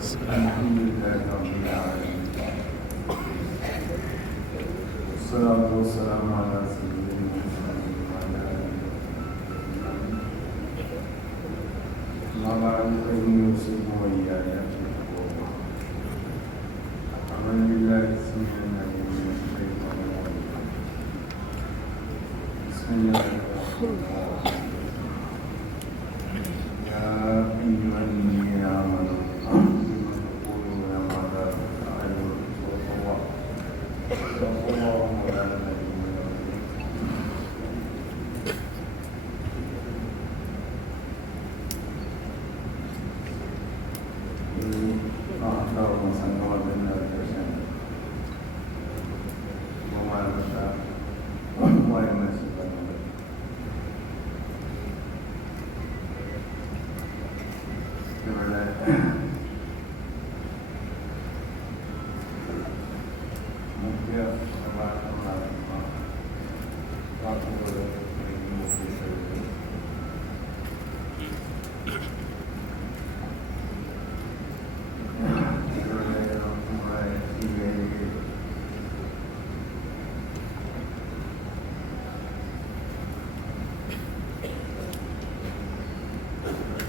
الحمد لله رب العالمين والصلاة والسلام على سيدنا محمد وعلى آله أما بعد فإني أوصيكم وإياي أعوذ بالله السميع العليم من الشيطان الرجيم بسم الله الرحمن الرحيم يا أيها الذين آمنوا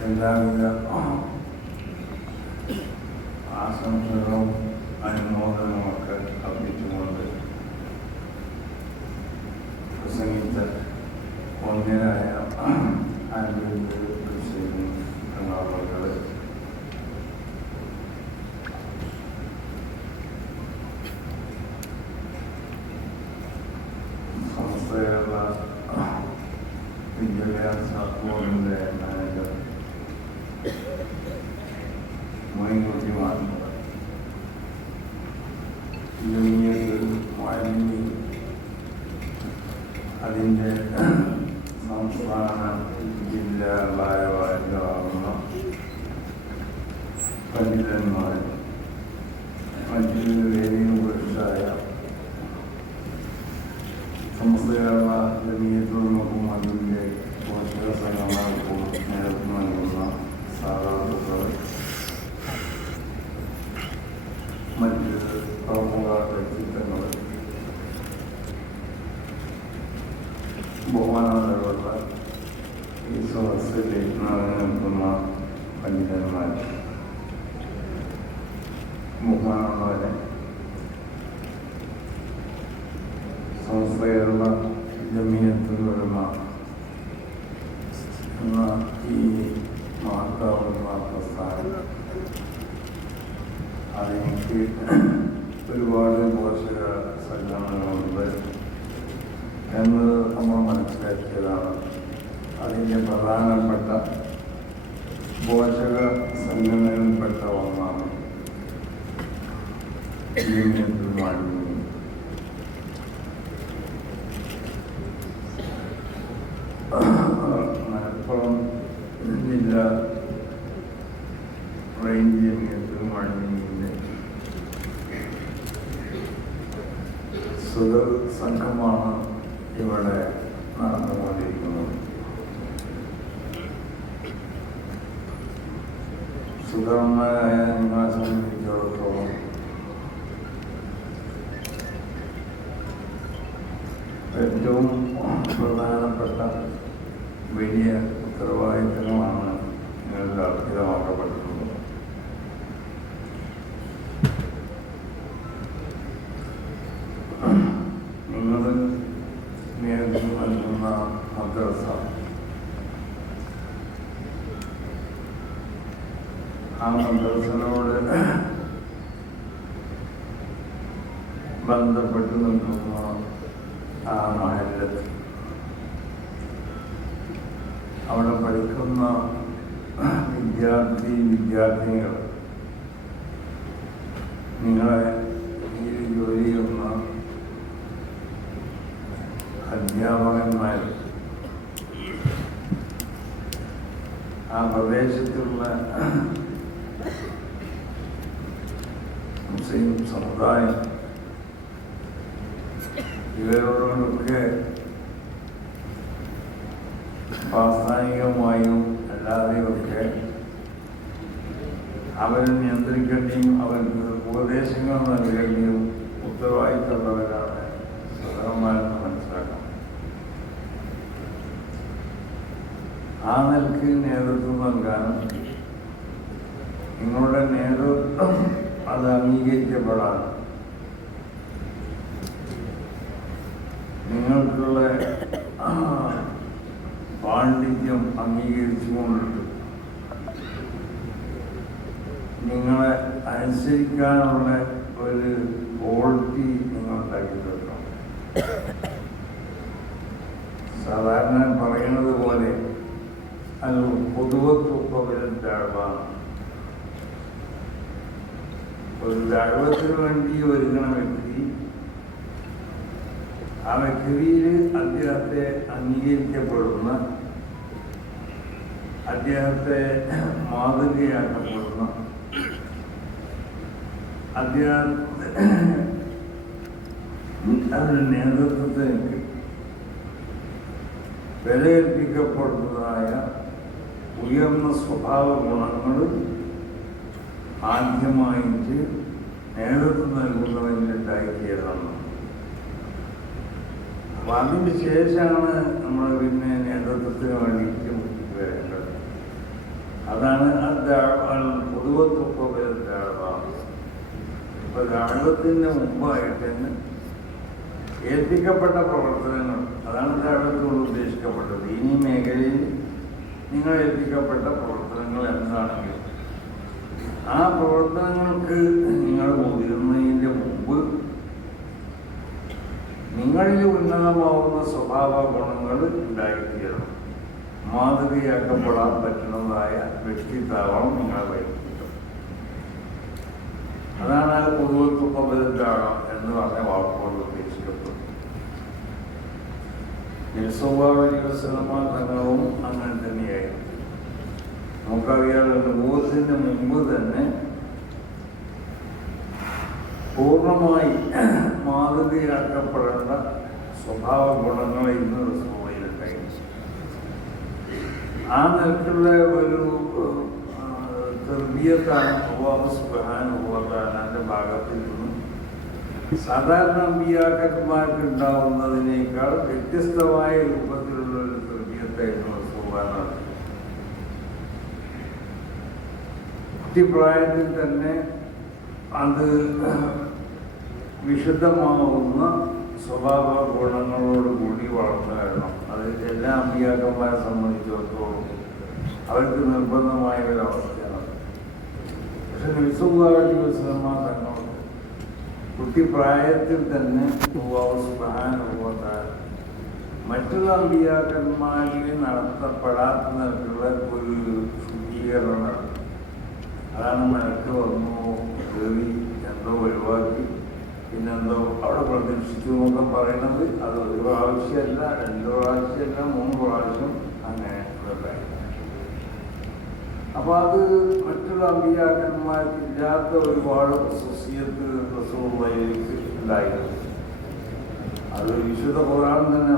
എല്ലാവിധ ആശംസകളും അനുമോദനമൊക്കെ അർപ്പിച്ചുകൊണ്ട് പ്രസംഗിച്ച ഒന്നിനായ ആളുകൾ സംസ്ഥയുള്ള വിദ്യാഭ്യാസ ബോർഡിൻ്റെ മാനേജർ മൊയ്നുദ്ദീൻ അതിൻ്റെ സംസ്ഥാന ജില്ലാ ഭാരവാഹികളാകുന്ന പണ്ഡിതന്മാർ മറ്റൊരു വേദിയും പുരുഷായ സംസ്ഥയുള്ള ജമീയത്തുൽ അതിൻ്റെ പോഷക സംഘങ്ങൾക്ക് നേതൃത്വം നൽകുന്ന സാധാരണ മറ്റ് പ്രമുഖ വ്യക്തിത്വങ്ങൾ ബഹുമാനമുള്ള ഈ സദസ്സിലേക്ക് നിൽക്കുന്ന പണ്ഡിതന്മാർ ബഹുമാനമുള്ളവരെ സംസ്ഥയുള്ള ജമീയത്തുൽ ഉലമ എന്ന ഈ മഹത്താവുന്ന പ്രസ്ഥാനം അതെനിക്ക് ഒരുപാട് പോഷക സംഘടനകളുണ്ട് എന്ന് നമ്മൾ മനസ്സിലാക്കിയതാണ്. അതിൻ്റെ പ്രധാനപ്പെട്ട പോഷക സംഘടനകളിൽപ്പെട്ട ഒന്നാണ് ജമീയത്തുൽ മുഅല്ലിമീൻ. മലപ്പുറം ജില്ലാ റേഞ്ച് ജമീയത്തുൽ മുഅല്ലിമീൻ്റെ സുദർ സംഘമാണ് ഇവിടെ നടന്നുകൊണ്ടിരിക്കുന്നത്. സുഗമമായ നിങ്ങളെ സംബന്ധിച്ചിടത്തോളം ഏറ്റവും പ്രധാനപ്പെട്ട വലിയ ഉത്തരവാദിത്തങ്ങളാണ് നിങ്ങളിൽ അർപ്പിതമാക്കപ്പെട്ടിട്ടുള്ളത്. നിങ്ങൾ നേതൃത്വം നൽകുന്ന മദ്രസ ആ മദ്രസയോട് ബന്ധപ്പെട്ട് നിൽക്കുന്ന ആ മഹല്ലത്ത് അവിടെ പഠിക്കുന്ന വിദ്യാർത്ഥിനികൾ നിങ്ങളെ ഈ ജോലി ചെയ്യുന്ന അധ്യാപകന്മാർ ആ പ്രദേശത്തുള്ള മുസ്ലിം സമുദായം ഇവരോടൊക്കെ പ്രാസ്ഥാനികമായും അല്ലാതെയൊക്കെ അവരെ നിയന്ത്രിക്കേണ്ടിയും അവർക്ക് ഉപദേശങ്ങൾ നൽകേണ്ടിയും ഉത്തരവാദിത്തമുള്ളവരാണ് സഹോദരന്മാരെന്ന് മനസ്സിലാക്കണം. ആ നിലയ്ക്ക് നേതൃത്വം നൽകാനും നിങ്ങളുടെ നേതൃത്വം അത് അംഗീകരിക്കപ്പെടാനും നിങ്ങൾക്കുള്ള പാണ്ഡിത്യം അംഗീകരിച്ചുകൊണ്ടിട്ട് നിങ്ങളെ അനുസരിക്കാനുള്ള ഒരു ക്വാളിറ്റി നിങ്ങൾ ഉണ്ടാക്കി തീർക്കണം. സാധാരണ പറയുന്നത് പോലെ അത് പൊതുവത്വം ദാഴ്വാണ്. ഒരു ദാഴ്വത്തിന് വേണ്ടി ഒരുങ്ങണ വ്യക്തി ആ വ്യക്തിയിൽ അദ്ദേഹത്തെ അംഗീകരിക്കപ്പെടുന്ന, അദ്ദേഹത്തെ മാതൃകയാക്കപ്പെടുന്ന, അദ്ദേഹത്തെ അതിന് നേതൃത്വത്തിന് വിലയേൽപ്പിക്കപ്പെടുന്നതായ ഉയർന്ന സ്വഭാവ ഗുണങ്ങൾ ആദ്യമായിട്ട് നേതൃത്വം നൽകുന്നവരിലുണ്ടായിത്തീരണം. അപ്പം അതിന് ശേഷമാണ് നമ്മൾ പിന്നെ നേതൃത്വത്തിന് വേണ്ടിയിട്ട് വരേണ്ടത്. അതാണ് പൊതുവത്വം ദാഴ്വാണ്. ഇപ്പൊ ദാഴ്വത്തിന് മുമ്പായിട്ട് ഏൽപ്പിക്കപ്പെട്ട പ്രവർത്തനങ്ങൾ, അതാണ് ദാഴ്വത്തോട് ഉദ്ദേശിക്കപ്പെട്ടത്. ഇനി മേഖലയിൽ നിങ്ങൾ ഏൽപ്പിക്കപ്പെട്ട പ്രവർത്തനങ്ങൾ എന്താണെങ്കിലും ആ പ്രവർത്തനങ്ങൾക്ക് നിങ്ങൾ മുതിരുന്നതിൻ്റെ മുമ്പ് നിങ്ങളിൽ ഉന്നതമാവുന്ന സ്വഭാവ ഗുണങ്ങൾ ഉണ്ടായിത്തീരണം. മാതൃകയാക്കപ്പെടാൻ പറ്റുന്നതായ വ്യക്തിത്വം നിങ്ങളെ വൈകിക്കും. അതാണ് പൊതുവത്വം എന്ന് പറഞ്ഞ വാക്കുകൾ ഉദ്ദേശിക്കപ്പെടുന്നത്. തങ്ങളും അങ്ങനെ തന്നെയായിരുന്നു. നമുക്കറിയാതെ നുബൂവത്തിന് മുമ്പ് തന്നെ പൂർണ്ണമായി മാതൃകയാക്കപ്പെടേണ്ട സ്വഭാവ ഗുണങ്ങൾ ഇന്ന് റസൂലുള്ളാഹിയിലുണ്ടായിരുന്നു. ആ നിലക്കുള്ള ഒരു തർബിയത്താണ് അല്ലാഹു സുബ്ഹാനഹു വ തആലയുടെ ഭാഗത്തിൽ നിന്നും സാധാരണ അമ്പിയാക്കന്മാർക്ക് ഉണ്ടാവുന്നതിനേക്കാൾ വ്യത്യസ്തമായ രൂപത്തിലുള്ള ഒരു തർബിയത്തായിരുന്നു റസൂലുള്ളാഹി. കുട്ടിപ്രായത്തിൽ തന്നെ അത് വിശുദ്ധമാവുന്ന സ്വഭാവ ഗുണങ്ങളോടുകൂടി വളർന്നു വരണം. അത് എല്ലാ അമ്പിയാക്കന്മാരെ സംബന്ധിച്ചിടത്തോളം അവർക്ക് നിർബന്ധമായ ഒരവസ്ഥയാണ്. പക്ഷെ നബി സല്ലല്ലാഹു അലൈഹി വസല്ലം തങ്ങൾ കുട്ടിപ്രായത്തിൽ തന്നെ അല്ലാഹു സുബ്ഹാനഹു വ തആല മറ്റുള്ള അമ്പിയാക്കന്മാരിൽ നടത്തപ്പെടാത്ത നിലക്കുള്ള ഒരു ശുദ്ധീകരണം നടത്തി. അതാണ് മലക്ക് വന്നു കയറി എന്തോ ഒഴിവാക്കി പിന്നെന്തോ അവിടെ പ്രതീക്ഷിച്ചു എന്നൊക്കെ പറയുന്നത്. അത് ഒരു പ്രാവശ്യമല്ല, 2 പ്രാവശ്യമല്ല, 3 പ്രാവശ്യം അങ്ങനെ ഉണ്ടായി. അപ്പോൾ അത് മറ്റുള്ള അമ്പിയാക്കന്മാർക്ക് ഇല്ലാത്ത ഒരുപാട് ഖുസൂസിയത്ത് റസൂലുള്ളാഹിക്ക് ഉണ്ടായിരുന്നു. അത് വിശുദ്ധ ഖുർആൻ തന്നെ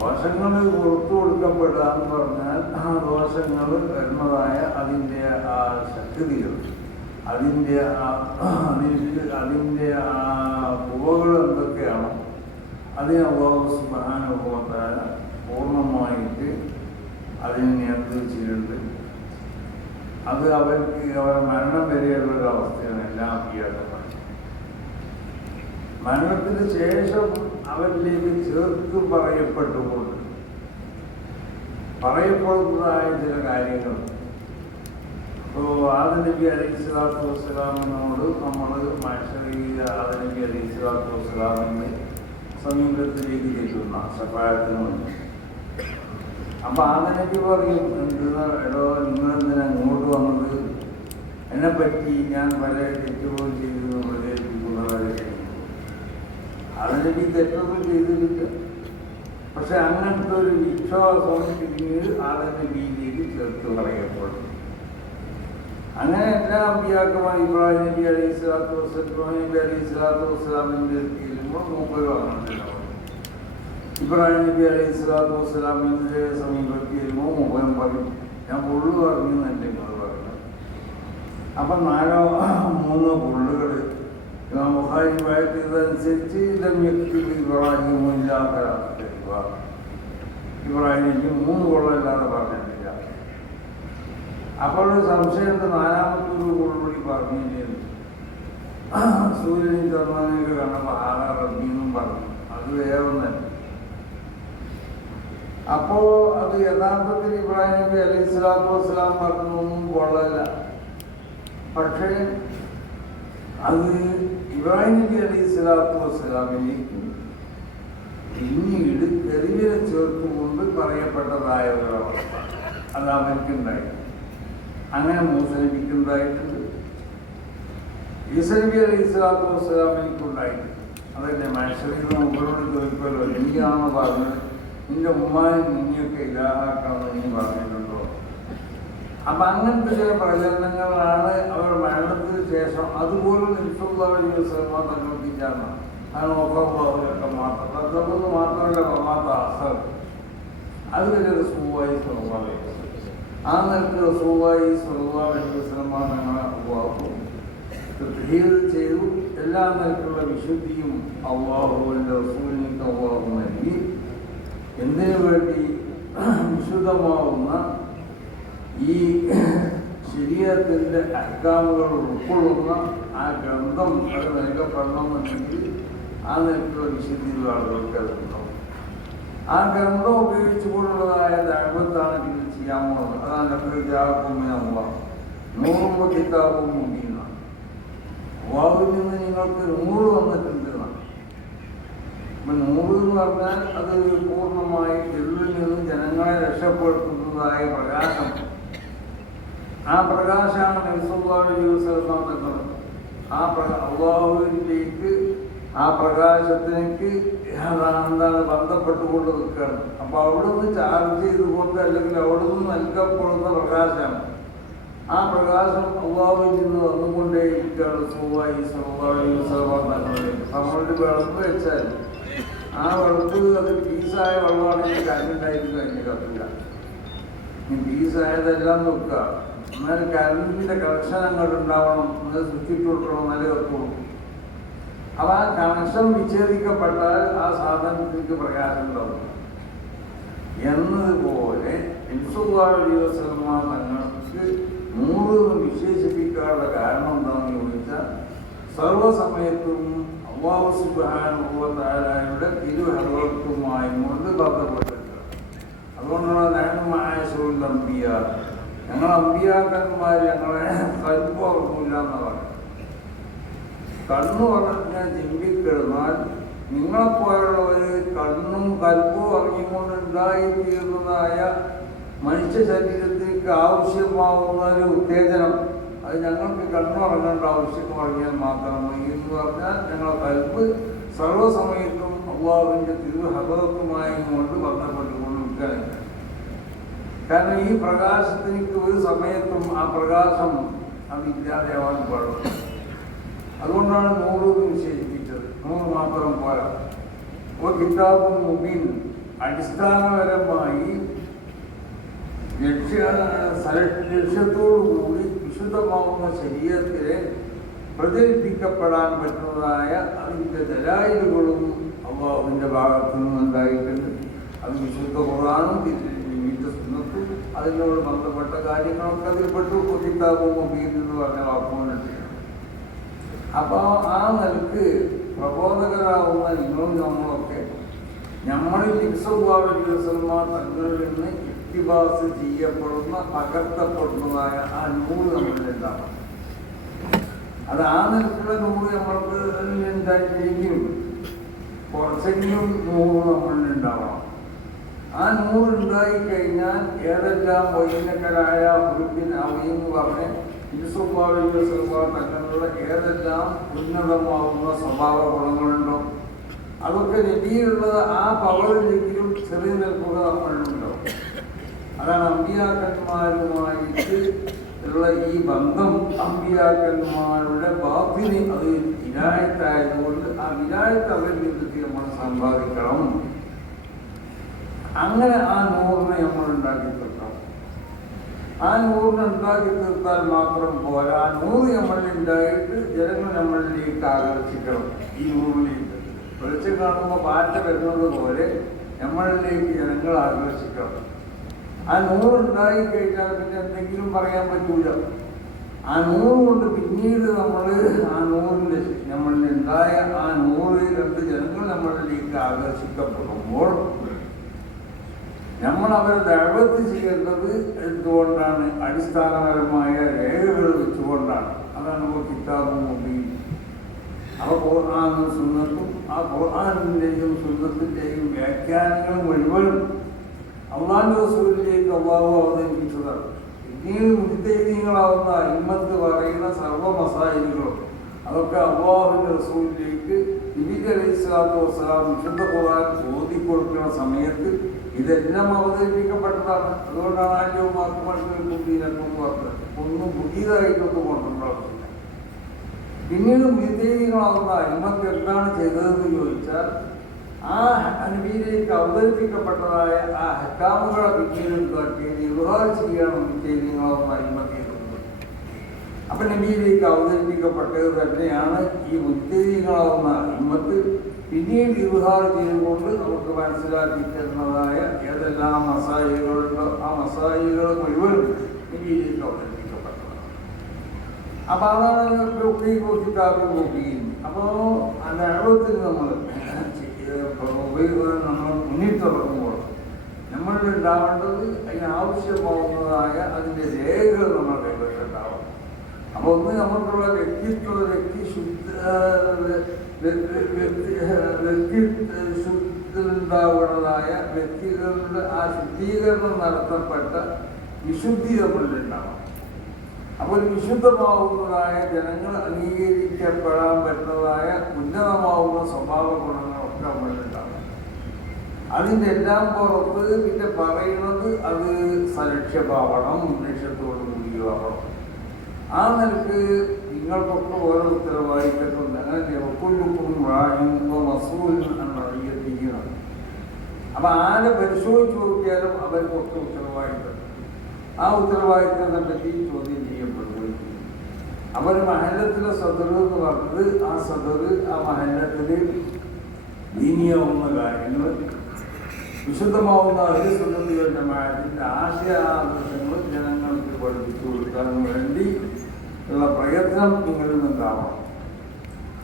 ദോഷങ്ങൾ പുറത്തു കൊടുക്കപ്പെടുക എന്ന് പറഞ്ഞാൽ ആ ദോഷങ്ങൾ വരുന്നതായ അതിൻ്റെ ആ ശക്തികൾ, അതിൻ്റെ ആ പുവകൾ എന്തൊക്കെയാണോ അതിനെ അല്ലാഹു സുബ്ഹാനഹു വ തആല പൂർണ്ണമായിട്ട് അതിനെ നിയന്ത്രിച്ചിട്ടുണ്ട്. അത് അവർക്ക് അവരുടെ മരണം വരെയുള്ള ഒരു അവസ്ഥയാണ് എല്ലാ അമ്പിയാക്കന്മാരും. മരണത്തിന് ശേഷം അവരിലേക്ക് ചേർത്ത് പറയപ്പെടുന്നതായ ചില കാര്യങ്ങൾ. ഇപ്പോൾ ആദം നബി അലൈഹിസ്സലാത്തു വസ്സലാമിനോട് നമ്മൾ ആദം നബി അലൈഹിസ്സലാത്തു വസ്സലാമിൻ്റെ സമീപത്തിലേക്ക് ചെല്ലുന്ന ശഫാഅത്തിന് വേണ്ടി. അപ്പം ആദം നബി പറയും, എടോ നിങ്ങളെന്തിനാ ഇങ്ങോട്ട് വന്നത്? എന്നെപ്പറ്റി ഞാൻ പല തെറ്റുകളും ചെയ്തു പ്രചരിപ്പിക്കുന്നവരെ. ആദം നബി തെറ്റൊന്നും ചെയ്തിട്ടില്ല. പക്ഷെ അങ്ങനത്തെ ഒരു വിശ്വാസം പിന്നീട് ആദം നബിയിലേക്ക് ചേർത്ത് പറയപ്പെടും. അങ്ങനെ എല്ലാ അമ്പിയാക്കന്മാരും ഇബ്രാഹിം നബി അലൈഹിസ്സലാത്തു വസ്സലാം, നബി അലൈഹിസ്സലാത്തു വസ്സലാമിൻ്റെ ചെല്ലുമ്പോൾ മൂപ്പരും അങ്ങനെ ഇബ്രാഹിം നബി അലൈഹി സ്വലാത്തു വസ്സലാമിൻ്റെ സമീപത്ത് വരുമ്പോൾ മുഖം പറയും, ഞാൻ പുള്ളു പറഞ്ഞു എന്നല്ലേ നിങ്ങൾ പറഞ്ഞത്. അപ്പം 4-3 പുള്ളുകൾ ബുഖാരി വായിച്ചതനുസരിച്ച് ഇബ്രാഹിമിക്ക് 3 കൊള്ളല്ലാതെ പറഞ്ഞിട്ടില്ല. അപ്പോൾ ഒരു സംശയമുണ്ട്, 4-മത്തെ കൊള്ളുകൂടി പറഞ്ഞിരുന്നു. സൂര്യൻ ചന്ദ്രനൊക്കെ കണ്ടപ്പോൾ റബ്ബിന്നും പറഞ്ഞു, അത് വേറെ ഒന്നല്ല. അപ്പോ അത് യഥാർത്ഥത്തിൽ ഇബ്രാഹിം നബി അലൈഹി സ്വലാത്തു വസ്സലാം പറഞ്ഞൊന്നും കൊള്ളല്ല. പക്ഷേ അത് ഇബ്രാഹിം നബി അലൈഹി സ്വലാത്തു വസ്സലാമിലേക്ക് പിന്നീട് തെരുവിനെ ചേർത്തുകൊണ്ട് പറയപ്പെട്ടതായ ഒരവസ്ഥ അത് അവർക്കുണ്ടായി. അങ്ങനെ മൂസ നബിക്കുണ്ടായിട്ടുണ്ട്, ഈസാ നബി അലൈഹി സ്വലാത്തു വസ്സലാമിനുണ്ടായിട്ടുണ്ട്. അതല്ലേ മനുഷ്യരിൽ മുമ്പരോട് ചോദിക്കുമല്ലോ, നീയാണോ പറഞ്ഞത് നിന്റെ ഉമ്മാനും നിന്നെയൊക്കെ ഇലാഹാക്കണമെന്ന് നീ പറഞ്ഞിട്ടുണ്ടോ? അപ്പം അങ്ങനത്തെ ചില പ്രചരണങ്ങളാണ് അവർ മരണത്തിന് ശേഷം അതുപോലെ നിൽസുള്ള തങ്ങൾക്കിച്ചാണ്. അത് നോക്കാവുന്നവരൊക്കെ മാത്രം അതൊന്നും മാത്രമല്ല വമാത്ത അസർ അത് വലിയ റസൂലുള്ളാഹി സ്വല്ലല്ലാഹു അലൈഹി വസല്ലം. ആ നിലക്ക് റസൂലുള്ളാഹി സ്വല്ലല്ലാഹു അലൈഹി വസല്ലം ഞങ്ങളെ ചെയ്തു. എല്ലാ നിലക്കുള്ള വിശുദ്ധിയും അല്ലാഹുവിൻ്റെ റസൂലിനൊക്കെ അല്ലാഹു നൽകി. എന്തിനു വേണ്ടി? വിശുദ്ധമാവുന്ന ഈ ശരീഅത്തിൻ്റെ അഹ്കാമുകൾ ഉൾക്കൊള്ളുന്ന ആ ഗ്രന്ഥം അത് നൽകപ്പെടണമെന്നുണ്ടെങ്കിൽ ആ നിലക്കുള്ള വിശുദ്ധിയുള്ള ആളുകൾക്ക് അതുണ്ടാവും. ആ ഗ്രന്ഥം ഉപയോഗിച്ചുകൊണ്ടുള്ളതായ ദഅവത്താണ് ഇതിൽ ചെയ്യാൻ പോകുന്നത്. അതാണ് ജാഅകും നൂറും കിതാബും മുബീനാണ്. അല്ലാഹുവിൽ നിന്ന് നിങ്ങൾക്ക് 100 വന്നിട്ടുണ്ട്. 100 എന്ന് പറഞ്ഞാൽ അത് പൂർണ്ണമായി ഇരുളിൽ നിന്ന് ജനങ്ങളെ രക്ഷപ്പെടുത്തുന്നതായ പ്രകാശം. ആ പ്രകാശമാണ് നബി സല്ലല്ലാഹു അലൈഹി വസല്ലം തന്നത്. ആ അല്ലാഹുവിലേക്ക് ആ പ്രകാശത്തിലേക്ക് എന്താണ് ബന്ധപ്പെട്ടുകൊണ്ട് നിൽക്കുകയാണ്. അപ്പോൾ അവിടെ നിന്ന് ചാർജ് ചെയ്തുകൊണ്ട് അല്ലെങ്കിൽ അവിടെ നിന്ന് നൽകപ്പെടുന്ന പ്രകാശമാണ്. ആ പ്രകാശം അല്ലാഹുവിൽ നിന്ന് വന്നുകൊണ്ടേയിരിക്കുകയാണ്. റസൂലുള്ളാഹി സ്വല്ലല്ലാഹു അലൈഹി വസല്ലം തങ്ങളിലേക്ക് നമ്മളുടെ വിളക്ക് വെച്ചാൽ ആ വെളുപ്പ് അത് പീസായ വെള്ളമാണെങ്കിൽ കരണ്ടായിട്ട് കഴിഞ്ഞ് കത്തില്ല. പീസായതെല്ലാം നോക്കുക. എന്നാൽ കരണ്ടിൻ്റെ കണക്ഷൻ അങ്ങോട്ട് ഉണ്ടാവണം, എന്നാൽ സ്വിച്ചിട്ട് കൊടുക്കണം, നല്ല കത്തുള്ളൂ. അപ്പം ആ കണക്ഷൻ വിച്ഛേദിക്കപ്പെട്ടാൽ ആ സാധനത്തിലേക്ക് പ്രകാശം ഉണ്ടാവും. എന്നതുപോലെ നബി സല്ലല്ലാഹു അലൈഹി വസല്ലം തങ്ങൾക്ക് 100 വിശേഷിപ്പിക്കാനുള്ള കാരണം എന്താണെന്ന് ചോദിച്ചാൽ സർവ്വസമയത്തും അല്ലാഹു സുബ്ഹാനഹു വ തആലയുടെ തിരുഹറത്തുമായി കൊണ്ട് ബന്ധപ്പെട്ടിരിക്കുക. അതുകൊണ്ടാണ് നഅ്മഅശുൽ അംബിയ, ഞങ്ങൾ അമ്പിയാക്കന്മാർ ഞങ്ങളെ കൽബ് ഉറങ്ങില്ല എന്ന് പറയും. കണ്ണു പറഞ്ഞാൽ ചിമ്പിക്കിടന്നാൽ നിങ്ങളെപ്പോലുള്ളവർ കണ്ണും കൽബും ഉറങ്ങിക്കൊണ്ടുണ്ടായിത്തീർന്നതായ മനുഷ്യ ശരീരത്തിലേക്ക് ആവശ്യമാവുന്ന ഒരു ഉത്തേജനം അത് ഞങ്ങൾക്ക് കണ്ണുറങ്ങേണ്ട ആവശ്യം പറഞ്ഞാൽ മാത്രം മതി എന്ന് പറഞ്ഞാൽ ഞങ്ങളെ കൽബ് സർവ്വസമയത്തും അല്ലാഹുവിൻ്റെ തിരുഹറത്തുമായി കൊണ്ട് ബന്ധപ്പെട്ടുകൊണ്ട് നിൽക്കാനില്ല. കാരണം ഈ പ്രകാശത്തിലേക്ക് ഒരു സമയത്തും ആ പ്രകാശം അതില്ലാതെയാവാൻ പാടില്ല. അതുകൊണ്ടാണ് 100 വിശേഷിപ്പിച്ചത്. 100 മാത്രം പോരാ. അപ്പോൾ കിതാബും മുബീൻ അടിസ്ഥാനപരമായി ലക്ഷ്യത്തോടുകൂടി വിശുദ്ധമാവുന്ന ശരീരത്തിലെ പ്രചരിപ്പിക്കപ്പെടാൻ പറ്റുന്നതായ അതിൻ്റെ ദലായിലുകളും അല്ലാഹുവിൻ്റെ ഭാഗത്തു നിന്നുണ്ടായിട്ടുണ്ട്. അത് വിശുദ്ധ ഖുർആനും വിവിധ സുന്നത്തും അതിനോട് ബന്ധപ്പെട്ട കാര്യങ്ങളൊക്കെ അതിൽപ്പെട്ടു. കിതാബും മുബീൻ എന്ന് പറഞ്ഞ വാക്കുകൊണ്ടിട്ടുണ്ട്. അപ്പോൾ ആ നിലക്ക് പ്രബോധകരാകുന്ന നിങ്ങളും നമ്മളൊക്കെ നമ്മളിൽ നബി സല്ലല്ലാഹു അലൈഹി വസല്ലം തങ്ങളിൽ നിന്ന് ഇഖ്തിബാസ് ചെയ്യപ്പെടുന്ന പകർത്തപ്പെടുന്നതായ ആ നൂറ് നമ്മളിലുണ്ടാവണം. അത് ആ നിലക്കുള്ള നൂറ് നമ്മൾക്ക് എന്തായിരിക്കും കുറച്ചെങ്കിലും 100 നമ്മളിലുണ്ടാവണം. ആ 100 ഉണ്ടായിക്കഴിഞ്ഞാൽ ഏതെല്ലാം വൈനകരായ ഹുറുബിനാവി എന്ന് പറഞ്ഞ് നബി സല്ലല്ലാഹു അലൈഹി വസല്ലം തങ്ങളുടെ ഏതെല്ലാം ഉന്നതമാവുന്ന സ്വഭാവ ഗുണങ്ങളുണ്ടോ അതൊക്കെ നബിയിലുള്ളത് ആ പവറിലെങ്കിലും ചെറിയ നിൽക്കുക നമ്മളുണ്ടോ. അതാണ് അമ്പിയാക്കന്മാരുമായിട്ട് ഉള്ള ഈ ബന്ധം. അമ്പിയാക്കന്മാരുടെ ബാത്തിനെ അത് വിനായത്തായതുകൊണ്ട് ആ വിനായത്ത് അവരിൽ നമ്മൾ സമ്പാദിക്കണം. അങ്ങനെ ആ നൂറിനെ നമ്മൾ ഉണ്ടാക്കി തീർക്കണം. ആ നൂറിനെ ഉണ്ടാക്കി തീർത്താൽ മാത്രം പോരാ, ആ 100 നമ്മളിലുണ്ടായിട്ട് ജനങ്ങൾ നമ്മളിലേക്ക് ആകർഷിക്കണം. ഈ 100ലേക്ക് വെളിച്ചം കാണുമ്പോൾ പാറ്റ വരുന്നത് പോലെ നമ്മളിലേക്ക് ജനങ്ങൾ ആകർഷിക്കണം. ആ 100 ഉണ്ടായി കഴിഞ്ഞാൽ പിന്നെ എന്തെങ്കിലും പറയാൻ പറ്റൂല. ആ 100 കൊണ്ട് പിന്നീട് നമ്മൾ ആ 100ന്റെ നമ്മളിലുണ്ടായ ആ 100 ജനങ്ങൾ നമ്മളിലേക്ക് ആകർഷിക്കപ്പെടുമ്പോൾ നമ്മൾ അവരെ ദഅവത്ത് ചെയ്യേണ്ടത് എന്തുകൊണ്ടാണ്? അടിസ്ഥാനപരമായ രേഖകൾ വെച്ചുകൊണ്ടാണ്. അതാണ് ഇപ്പോൾ കിതാബും മുബീൻ. അപ്പോൾ ഖുർആനും സുന്നത്തും, ആ ഖുർആനിൻ്റെയും സുന്നത്തിൻ്റെയും വ്യാഖ്യാനങ്ങൾ മുഴുവനും അള്ളാഹുവിൻ്റെ റസൂലിലേക്ക് അള്ളാഹു അവതരിപ്പിച്ചതാണ്. പിന്നീട് മുജ്തഹിദീങ്ങളാവുന്ന അഇമ്മത്ത് പറയുന്ന സർവ്വ മസായിലുകളും അതൊക്കെ അള്ളാഹുവിൻ്റെ റസൂലിലേക്ക് നബി അലൈഹിസ്സലാത്തു വസ്സലാം വിശുദ്ധ ഖുർആൻ ഓതിക്കൊടുക്കുന്ന സമയത്ത് ഇതെല്ലാം അവതരിപ്പിക്കപ്പെട്ടതാണ്. അതുകൊണ്ടാണ് ആദ്യവും ആത്മാക്കളും പറഞ്ഞത്. ഒന്നും പുതിയതായിട്ടൊന്നും കൊണ്ടുണ്ടാവില്ല. പിന്നീട് മുജ്തഹിദീങ്ങളാവുന്ന അഇമ്മത്ത് എന്താണ് ചെയ്തതെന്ന് ചോദിച്ചാൽ, ആ നബിയിലേക്ക് അവതരിപ്പിക്കപ്പെട്ടതായ ആ ഹക്കാമുകളെ പിന്നീട് ഉണ്ടാക്കിയത് ഇദ്ഹാർ ചെയ്യണം മുജ്തഹിദീങ്ങളാവുന്ന അഇമ്മത്ത് ചെയ്തത്. അപ്പം നബിയിലേക്ക് അവതരിപ്പിക്കപ്പെട്ടത് തന്നെയാണ് ഈ മുജ്തഹിദീങ്ങളാവുന്ന അഇമ്മത്ത് പിന്നീട് ഇദ്ഹാർ ചെയ്തുകൊണ്ട് നമുക്ക് മനസ്സിലാക്കി തരുന്നതായ ഏതെല്ലാം മസായികളുണ്ടോ ആ മസായികൾ മുഴുവനും നബിയിലേക്ക് അവതരിപ്പിക്കപ്പെട്ടതാണ്. അപ്പം അതാണ് കിതാബ് മുബീൻ. അപ്പോൾ ആ ദഅവത്തിൽ നമ്മൾ മുന്നിൽ തുടങ്ങുമ്പോൾ നമ്മളിലുണ്ടാവേണ്ടത് അതിനാവശ്യമാവുന്നതായ അതിൻ്റെ രേഖകൾ നമ്മൾ കൈവശമുണ്ടാവണം. അപ്പോൾ ഒന്ന് നമുക്കുള്ള ശുദ്ധിയുണ്ടാവുന്നതായ വ്യക്തികളുടെ ആ ശുദ്ധീകരണം നടത്തപ്പെട്ട വിശുദ്ധി നമ്മളിലുണ്ടാവണം. അപ്പോൾ വിശുദ്ധമാവുന്നതായ ജനങ്ങൾ അംഗീകരിക്കപ്പെടാൻ പറ്റുന്നതായ ഉന്നതമാവുന്ന സ്വഭാവ ഗുണങ്ങളൊക്കെ നമ്മളിലുണ്ടാവും. അതിൻ്റെ എല്ലാം പുറത്ത് പിന്നെ പറയുന്നത് അത് സലക്ഷ്യമാവണം, ലക്ഷ്യത്തോടു കൂടിയാവണം. ആ നിലക്ക് നിങ്ങൾക്കൊക്കെ ഓരോ ഉത്തരവാദിത്തങ്ങളുണ്ട്. അങ്ങനെ ഒക്കുള്ളുക്കും റാഹിമ്പോ മസൂൽ എന്നറിയത്തിക്കണം. അപ്പം ആരെ പരിശോധിച്ച് നോക്കിയാലും അവർക്കൊക്കെ ഉത്തരവാദിത്തം. ആ ഉത്തരവാദിത്തത്തെ പറ്റി ചോദ്യം ചെയ്യപ്പെടുകയും ചെയ്യും. അപ്പോൾ ഒരു മഹല്ലത്തിലെ സദർ എന്ന് പറഞ്ഞത് ആ സദർ ആ മഹല്ലത്തിൽ ദീനിയാവുന്ന കാര്യങ്ങൾ വിശുദ്ധമാവുന്ന ഒരു സുന്നത്തുൽ ജമാഅത്തിന്റെ ആശയാദർശങ്ങൾ ജനങ്ങൾക്ക് പഠിപ്പിച്ചു കൊടുക്കാൻ വേണ്ടി ഉള്ള പ്രയത്നം നിങ്ങളിൽ നിന്നുണ്ടാവണം.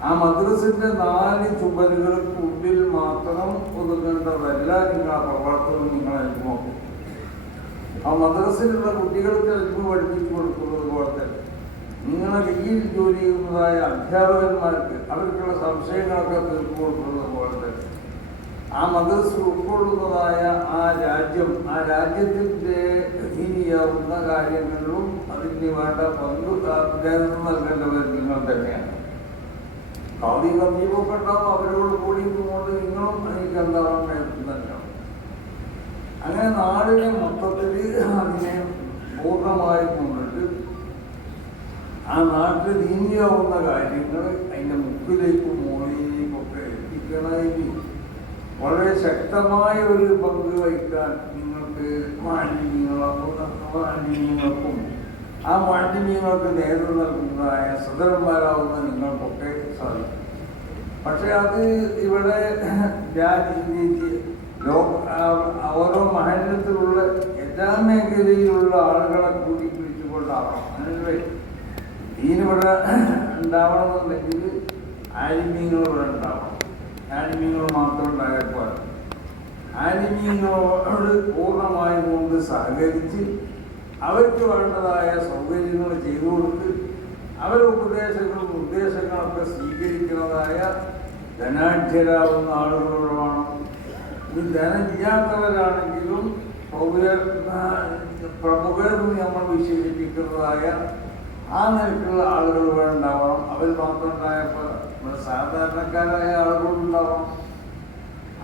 ആ മദ്രസിന്റെ 4 ചുമരുകൾക്ക് ഉള്ളിൽ മാത്രം ഒതുങ്ങേണ്ടതല്ല നിങ്ങൾ ആ പ്രവർത്തനം നിങ്ങൾ നോക്കും. ആ മദ്രസിലുള്ള കുട്ടികൾക്ക് ഇൽമു പഠിപ്പിച്ചു കൊടുക്കുന്നത് പോലെ തന്നെ നിങ്ങളെ കീഴിൽ ജോലി ചെയ്യുന്നതായ അധ്യാപകന്മാർക്ക് അവർക്കുള്ള സംശയങ്ങളൊക്കെ തീർച്ചു കൊടുക്കുന്നത് പോലെ തന്നെ ആ മദ്രസ ഉൾക്കൊള്ളുന്നതായ ആ രാജ്യം, ആ രാജ്യത്തിൻ്റെ ദീനിയാവുന്ന കാര്യങ്ങളിലും അതിന് വേണ്ട പങ്ക് നേതൃത്വം നൽകേണ്ടവർ നിങ്ങൾ തന്നെയാണ്. കാവി കമ്മീപൊക്കെ ഉണ്ടാവും, അവരോട് കൂടി കൊണ്ട് നിങ്ങളും എനിക്ക് എന്താവാൻ നേതൃത്വം നൽകണം. അങ്ങനെ നാടിനെ മൊത്തത്തിൽ അതിനെ പൂർണ്ണമായി കൊണ്ടിട്ട് ആ നാട്ടിൽ ദീനിയാവുന്ന കാര്യങ്ങൾ അതിൻ്റെ മുക്കിലേക്കും മുകളിലേക്കൊക്കെ എത്തിക്കണമെങ്കിൽ വളരെ ശക്തമായ ഒരു പങ്ക് വഹിക്കാൻ നിങ്ങൾക്ക് മാലിന്യങ്ങൾക്കും ആ മാലിന്യങ്ങൾക്ക് നേതൃത്വം നൽകുന്നതായ സദരന്മാരാവുന്ന നിങ്ങൾക്കൊക്കെ സാധിക്കും. പക്ഷെ അത് ഇവിടെ ഓരോ മഹല്ലത്തിലുള്ള എല്ലാ മേഖലയിലുള്ള ആളുകളെ കൂടി പിടിച്ചുകൊണ്ടാവണം. അങ്ങനെ ദീനിവിടെ ഉണ്ടാവണമെന്നുണ്ടെങ്കിൽ ആലിമ്യങ്ങൾ ഇവിടെ ഉണ്ടാവണം. ആലിമ്യങ്ങൾ മാത്രം ഉണ്ടായപ്പോൾ ആലിമ്യങ്ങളോട് പൂർണ്ണമായി കൊണ്ട് സഹകരിച്ച് അവർക്ക് വേണ്ടതായ സൗകര്യങ്ങൾ ചെയ്തു കൊടുത്ത് അവരുടെ ഉപദേശങ്ങളും നിർദ്ദേശങ്ങളൊക്കെ സ്വീകരിക്കുന്നതായ ധനാഢ്യരാകുന്ന ആളുകളോടാണ്. ഇത് ധനമില്ലാത്തവരാണെങ്കിലും പ്രമുഖരെന്ന് നമ്മൾ വിശേഷിപ്പിക്കുന്നതായ ആ നിലക്കുള്ള ആളുകൾ ഇവിടെ ഉണ്ടാവണം. അവർ മാത്രം ഉണ്ടായപ്പോൾ ഇവിടെ സാധാരണക്കാരായ ആളുകളുണ്ടാവണം.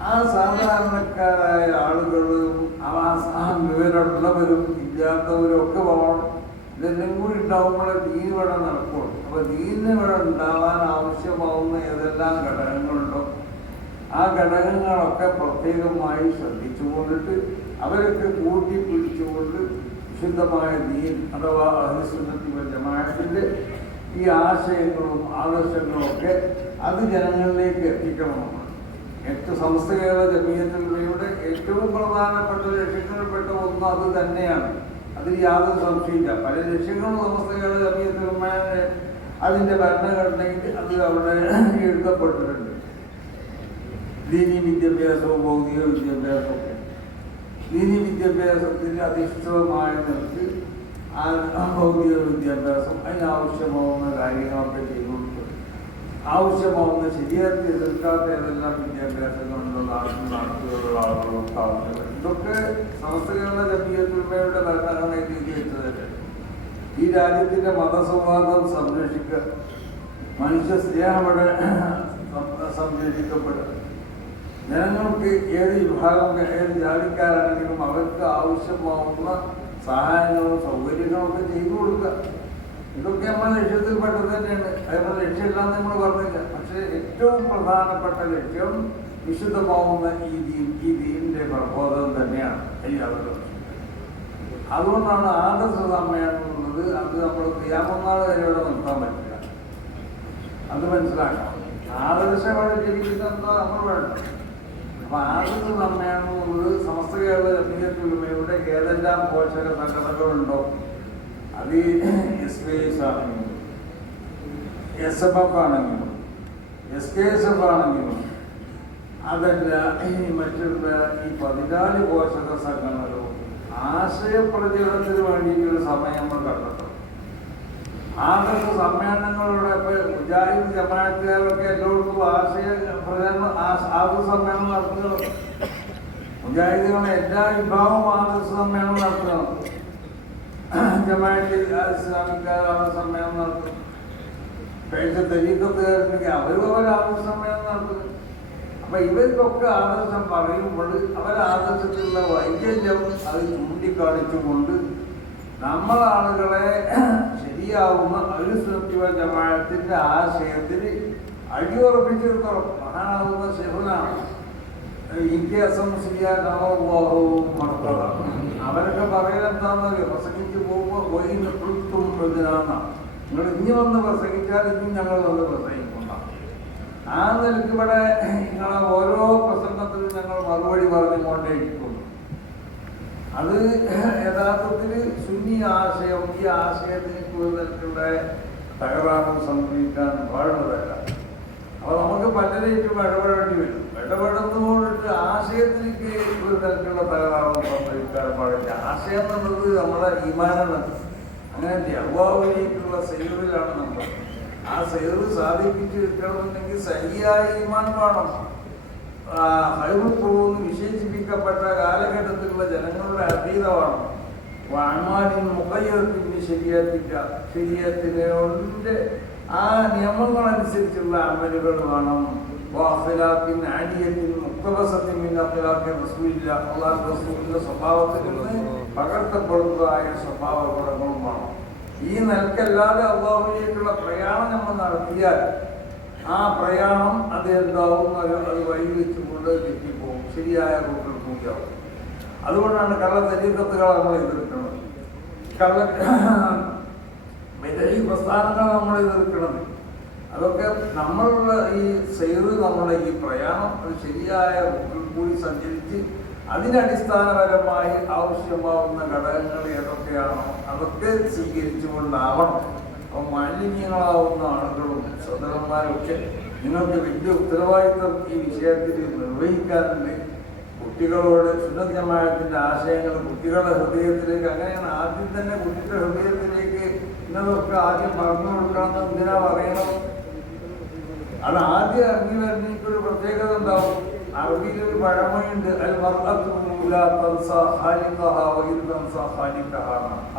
ആ സാധാരണക്കാരായ ആളുകളും ആ വിവരമുള്ളവരും ഇല്ലാത്തവരും ഒക്കെ പോകണം. ഇതെല്ലാം കൂടി ഉണ്ടാവുമ്പോഴേ ദീൻ ഇവിടെ നടക്കുള്ളൂ. അപ്പോൾ ദീനിന് ഇവിടെ ഉണ്ടാവാൻ ആവശ്യമാവുന്ന ഏതെല്ലാം ഘടകങ്ങളുണ്ടോ ആ ഘടകങ്ങളൊക്കെ പ്രത്യേകമായി ശ്രദ്ധിച്ചുകൊണ്ടിട്ട് അവരൊക്കെ കൂട്ടി പിടിച്ചുകൊണ്ട് വിശുദ്ധമായ ദീൻ അഥവാ അഹ്ലുസുന്നത്തി വൽ ജമാഅത്തിന്റെ ഈ ആശയങ്ങളും ആദർശങ്ങളും ഒക്കെ അത് ജനങ്ങളിലേക്ക് എത്തിക്കണമെന്നാണ്. സമസ്ത കേരള ജമീയത്തുൽ ഉലമയുടെ ഏറ്റവും പ്രധാനപ്പെട്ട ലക്ഷ്യങ്ങളിൽപ്പെട്ട ഒന്ന് അത് തന്നെയാണ്. അതിൽ യാതൊരു സംശയമില്ല. പല ലക്ഷ്യങ്ങളും സമസ്ത കേരള ജമീയത്തുൽ ഉലമയുടെ അതിൻ്റെ ഭരണഘടനയിൽ അത് അവിടെ എഴുതപ്പെട്ടിട്ടുണ്ട്. ദീനി വിദ്യാഭ്യാസവും ഭൗതിക വിദ്യാഭ്യാസവും ഒക്കെ ദീനി വിദ്യാഭ്യാസത്തിൽ അധിഷ്ഠിതമായ നിലക്ക് ഭൗതിക വിദ്യാഭ്യാസം അതിനാവശ്യമാവുന്ന കാര്യങ്ങളൊക്കെ ചെയ്തു കൊടുക്കും. ആവശ്യമാവുന്ന ശരിയാക്കി എതിർക്കാത്ത ഏതെല്ലാം വിദ്യാഭ്യാസങ്ങളുള്ള നാട്ടിലുള്ള ആളുകളൊക്കെ ആവശ്യങ്ങൾ ഇതൊക്കെ സമസ്ത കേരള ജമീയത്തുൽ ഉലമയുടെ ഭരണഘടനയിൽ എഴുതി വെച്ചതല്ലേ. ഈ രാജ്യത്തിന്റെ മതസൗഹാർദ്ദം സംരക്ഷിക്കുക, മനുഷ്യ സ്നേഹം അവിടെ സംരക്ഷിക്കപ്പെടുക, ജനങ്ങൾക്ക് ഏത് വിഭാഗം ഏത് ജാതിക്കാരാണെങ്കിലും അവർക്ക് ആവശ്യമാവുന്ന സഹായങ്ങളും സൗകര്യങ്ങളും ഒക്കെ ചെയ്തു കൊടുക്കുക. ഇതൊക്കെ നമ്മുടെ ലക്ഷ്യത്തിൽപ്പെട്ടത് തന്നെയാണ്. അതിനുള്ള ലക്ഷ്യമില്ലാന്ന് നമ്മൾ പറഞ്ഞില്ല. പക്ഷെ ഏറ്റവും പ്രധാനപ്പെട്ട ലക്ഷ്യം വിശുദ്ധമാവുന്ന ഈ ദീനിന്റെ പ്രബോധനം തന്നെയാണ്. അതുകൊണ്ടാണ് ആദർശ സമ്മേളനം എന്നുള്ളത്. അത് നമ്മൾ ഖിയാമത്ത് വരെ ഇവിടെ നിർത്താൻ പറ്റില്ല. അത് മനസ്സിലാക്കണം. ആദർശവൽക്കരിക്കുന്ന നമ്മൾ വേണം. അപ്പൊ ആദർശ സമ്മേളനം എന്നുള്ളത് സമസ്ത കേരള ജമീയത്തുൽ ഉലമയുടെ ഏതെല്ലാം പോഷക സംഘടനകളുണ്ടോ, അത് SYS ആണെങ്കിലും SFF ആണെങ്കിലും SKSF ആണെങ്കിലും അതല്ല മറ്റുള്ള ഈ 14 പോഷക സംഘടനകളും ആശയപ്രചരണത്തിന് വേണ്ടിയിട്ടുള്ള സമയം നമ്മൾ കണ്ടെത്തണം. ആദർശ സമ്മേളനങ്ങളുടെ മുജാഹിദ് ജമാഅത്തുകാരൊക്കെ എല്ലായിടത്തും ആശയ പ്രചരണം ആദർശ സമ്മേളനം നടത്തുന്നത്. മുജാഹിദുകളുടെ എല്ലാ വിഭാഗവും ആദർശ സമ്മേളനം നടത്തണം. ജമാഅത്ത് ഇസ്ലാമിക്കാർ ആദർശ സമ്മേളനം നടത്തും. കഴിച്ച തരീഖത്തുകാരുണ്ടെങ്കിൽ അവരും ആദർശ സമ്മേളനം നടത്തുന്നു. അപ്പൊ ഇവർക്കൊക്കെ ആദർശം പറയുമ്പോൾ അവരാദർശത്തിലുള്ള വൈകല്യം അത് ചൂണ്ടിക്കാണിച്ചുകൊണ്ട് നമ്മളാളുകളെ ശരിയാവുന്ന അഹ്ലുസുന്നത്തി വൽ ജമാഅത്തിന്റെ ആശയത്തിന് അടിയുറപ്പിച്ചു നിർത്തണം. മഹാനാകുന്ന ശൈഖുനാണ് അവരൊക്കെ പറയുന്നത് എന്താണെന്നറിയോ? പ്രസംഗിച്ച് പോകുമ്പോൾ നിങ്ങൾ ഇനി വന്ന് പ്രസംഗിച്ചാൽ ഇനി ഞങ്ങൾ വന്ന് പ്രസംഗിക്കൊണ്ടാണ്. ആ നിലയ്ക്ക് ഇവിടെ നിങ്ങളെ ഓരോ പ്രസംഗത്തിലും ഞങ്ങൾ മറുപടി പറഞ്ഞുകൊണ്ടേയിരിക്കുന്നു. അത് യഥാർത്ഥത്തിൽ സുന്നി ആശയം, ഈ ആശയത്തിന് കൂടുതലുള്ള തകരാറും സംഭവിക്കാൻ പാടുന്നതല്ല. അപ്പോൾ നമുക്ക് പലരേറ്റും ഇടപെടേണ്ടി വരും. ഇടപെടുന്നതുകൊണ്ടിട്ട് ആശയത്തിലേക്ക് ഒരു തരത്തിലുള്ള തകരാറും സംഭവിക്കാൻ പാടില്ല. ആശയം എന്നുള്ളത് നമ്മളെ ഈമാനാണ്. അങ്ങനെ അള്ളാഹുവിലേക്കുള്ള സൈറിലാണ് നമ്മൾ. ആ സൈറ് സാധിപ്പിച്ച് കിട്ടണമെന്നുണ്ടെങ്കിൽ സഹിയായ ഈമാൻ വേണം. ഹൈറുപ്പൂന്ന് വിശേഷിപ്പിക്കപ്പെട്ട കാലഘട്ടത്തിലുള്ള ജനങ്ങളുടെ അതീതമാണ്. അമാലിൻ മുഖയ്യത്തിന് ശരിയത്തിൻ്റെ ആ നിയമങ്ങളനുസരിച്ചുള്ള അമലുകൾ വേണം. വാഫിലാത്തിൻ ആഡിയത്തിൻ മുക്തബസത്തിൻ റസൂലില്ല, അള്ളാഹു റസൂലിന്റെ സ്വഭാവത്തിൽ നിന്ന് പകർത്തപ്പെടുന്നതായ സ്വഭാവ ഗുണങ്ങളും വേണം. ഈ നിലക്കല്ലാതെ അള്ളാഹുവിലേക്കുള്ള പ്രയാണം നമ്മൾ നടത്തിയാൽ ആ പ്രയാണം അത് എന്താവും? അത് വഴി വെച്ചുകൊണ്ട് തെറ്റിപ്പോകും, ശരിയായ റൂട്ടിൽ കൂടിയാവും. അതുകൊണ്ടാണ് കള്ള തരീഖത്തുകളെ നമ്മൾ എതിർക്കുന്നത്, ഈ പ്രസ്ഥാനങ്ങൾ നമ്മൾ എതിർക്കുന്നത്. അതൊക്കെ നമ്മളുള്ള ഈ സൈറ്, നമ്മുടെ ഈ പ്രയാണം ഒരു ശരിയായ റൂട്ടിൽ കൂടി സഞ്ചരിച്ച് അതിനടിസ്ഥാനപരമായി ആവശ്യമാവുന്ന ഘടകങ്ങൾ ഏതൊക്കെയാണോ അതൊക്കെ സ്വീകരിച്ചുകൊണ്ടാവണം. അപ്പം മാലിന്യങ്ങളാവുന്ന ആളുകളും സഹോദരന്മാരൊക്കെ നിങ്ങൾക്ക് വലിയ ഉത്തരവാദിത്വം ഈ വിഷയത്തിൽ നിർവഹിക്കാനുണ്ട്. കുട്ടികളോട് സുന്നത്ത് ജമാഅത്തിന്റെ ആശയങ്ങൾ കുട്ടികളുടെ ഹൃദയത്തിലേക്ക്, അങ്ങനെയാണ് ആദ്യം തന്നെ കുട്ടിയുടെ ഹൃദയത്തിലേക്ക് ഇന്നതൊക്കെ ആദ്യം പറഞ്ഞു കൊടുക്കണമെന്ന് എന്തിനാ പറയണം? അത് ആദ്യം ഇറങ്ങി വരുന്നേക്കൊരു പ്രത്യേകത ഉണ്ടാവും. അറബിയിലൊരു പഴമയുണ്ട്,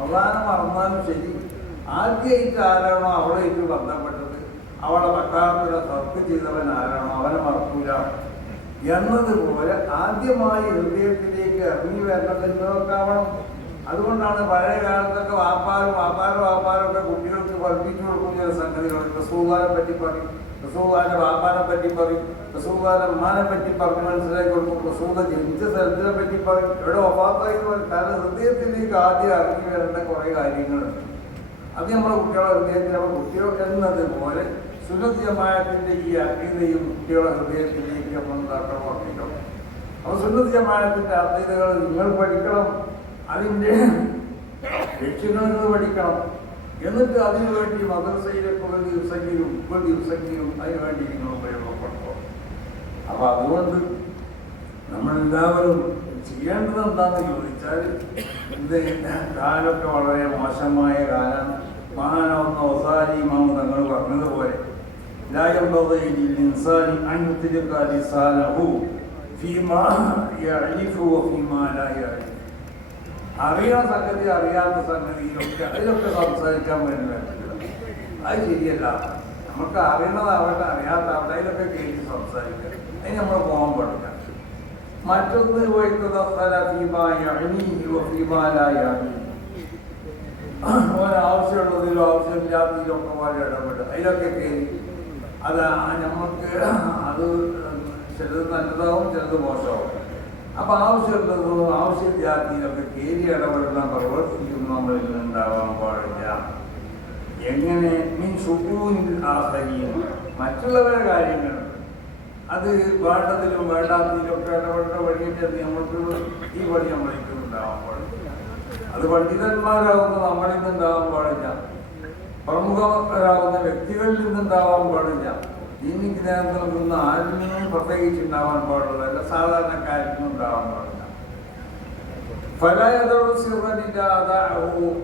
അള്ളാനെ മറന്നാലും ശരി, ആദ്യമായിട്ട് ആരാണോ അവളായിട്ട് ബന്ധപ്പെട്ടത്, അവളെ മക്കാത്തിലെ തർക്ക് ചെയ്തവൻ ആരാണോ അവനെ മറക്കൂല എന്നതുപോലെ ആദ്യമായി ഹൃദയത്തിലേക്ക് ഇറങ്ങി വരേണ്ടതെന്നതൊക്കെ ആവണം. അതുകൊണ്ടാണ് പഴയ കാലത്തൊക്കെ വാപ്പാരും ഒക്കെ കുട്ടികൾക്ക് പഠിപ്പിച്ചു കൊടുക്കുന്ന ചില സംഗതികൾ റസൂലുള്ളാഹിയെ പറ്റി പറയും. റസൂലുള്ളാഹിന്റെ ബാപ്പാനെ പറ്റി പറയും, റസൂലുള്ളാഹിന്റെ ഉമ്മാനെ പറ്റി പറഞ്ഞ് മനസ്സിലാക്കി കൊടുക്കും, റസൂലുള്ളാഹി ജനിച്ച സ്ഥലത്തിനെ പറ്റി പറയും, എവിടെ വഫാത്തായി പറയും. കാരണം ഹൃദയത്തിലേക്ക് ആദ്യം ഇറങ്ങി വരേണ്ട കുറേ കാര്യങ്ങളുണ്ട്. അത് നമ്മുടെ കുട്ടികളെ ഹൃദയത്തിൽ നമ്മൾ കുട്ടികൾ എന്നതുപോലെ സുന്നത്ത് ജമാഅത്തിന്റെ ഈ അഖീദയും കുട്ടികളുടെ ഹൃദയത്തിലേക്ക് നമ്മൾ ഉണ്ടാക്കണം, ഉറപ്പിക്കണം. അപ്പോൾ സുന്നത്ത് ജമാഅത്തിന്റെ അഖീദകൾ നിങ്ങൾ പഠിക്കണം, അതിൻ്റെ ലക്ഷ്യങ്ങൾ പഠിക്കണം. എന്നിട്ട് അതിനുവേണ്ടി മദ്രസയിലേക്ക് ഒരു ദിവസമെങ്കിലും അതിനുവേണ്ടി നിങ്ങൾ ഉപയോഗപ്പെടുത്തും. അപ്പൊ അതുകൊണ്ട് നമ്മളെല്ലാവരും ചെയ്യേണ്ടത് എന്താണെന്ന് ചോദിച്ചാൽ, ഇത് കാലമൊക്കെ വളരെ മോശമായ കാലമാണ്. മഹാനാവുന്ന ഒസാരി ഇമാം തങ്ങൾ പറഞ്ഞതുപോലെ അറിയണ സംഗതി അറിയാത്ത സംഗതിയിലൊക്കെ അതിലൊക്കെ സംസാരിക്കാൻ വേണ്ടി അത് ശരിയല്ല. നമുക്ക് അറിയണതാവട്ടെ അറിയാത്താവട്ടെ അതിലൊക്കെ കേട്ട് സംസാരിക്കുക, അതിന് നമ്മൾ പോകാൻ പാടില്ല. മറ്റൊന്ന് ആവശ്യമുള്ളതിലോ ആവശ്യമില്ലാത്തതിലൊക്കെ പോലെ ഇടപെടും, അതിലൊക്കെ കയറി അത് നമുക്ക് അത് ചിലത് നല്ലതാവും ചിലത് മോശമാവും. അപ്പൊ ആവശ്യമുള്ളതോ ആവശ്യമില്ലാത്തതിലൊക്കെ കയറി ഇടപെടുന്ന പ്രവൃത്തിയും നമ്മളിൽ ഉണ്ടാവാൻ പാടില്ല. എങ്ങനെ മറ്റുള്ളവരുടെ കാര്യങ്ങൾ അത് വേണ്ടതിലും വേണ്ടാത്തതിലൊക്കെ ഇടപെടുന്ന വഴിയിട്ട് നമ്മൾക്ക് ഈ വഴി നമ്മളിലേക്ക് ഉണ്ടാവാൻ പാടില്ല. അത് പണ്ഡിതന്മാരാകുന്ന നമ്മളിൽ നിന്നുണ്ടാവാൻ പാടില്ല, പ്രമുഖരാകുന്ന വ്യക്തികളിൽ നിന്നുണ്ടാവാൻ പാടില്ല, ദീനിക്ക് നേതൃത്വം നൽകുന്ന ആരിൽ നിന്നും പ്രത്യേകിച്ചുണ്ടാവാൻ പാടുള്ളതല്ല, സാധാരണക്കാരിൽ നിന്നും ഉണ്ടാവാൻ പാടില്ല.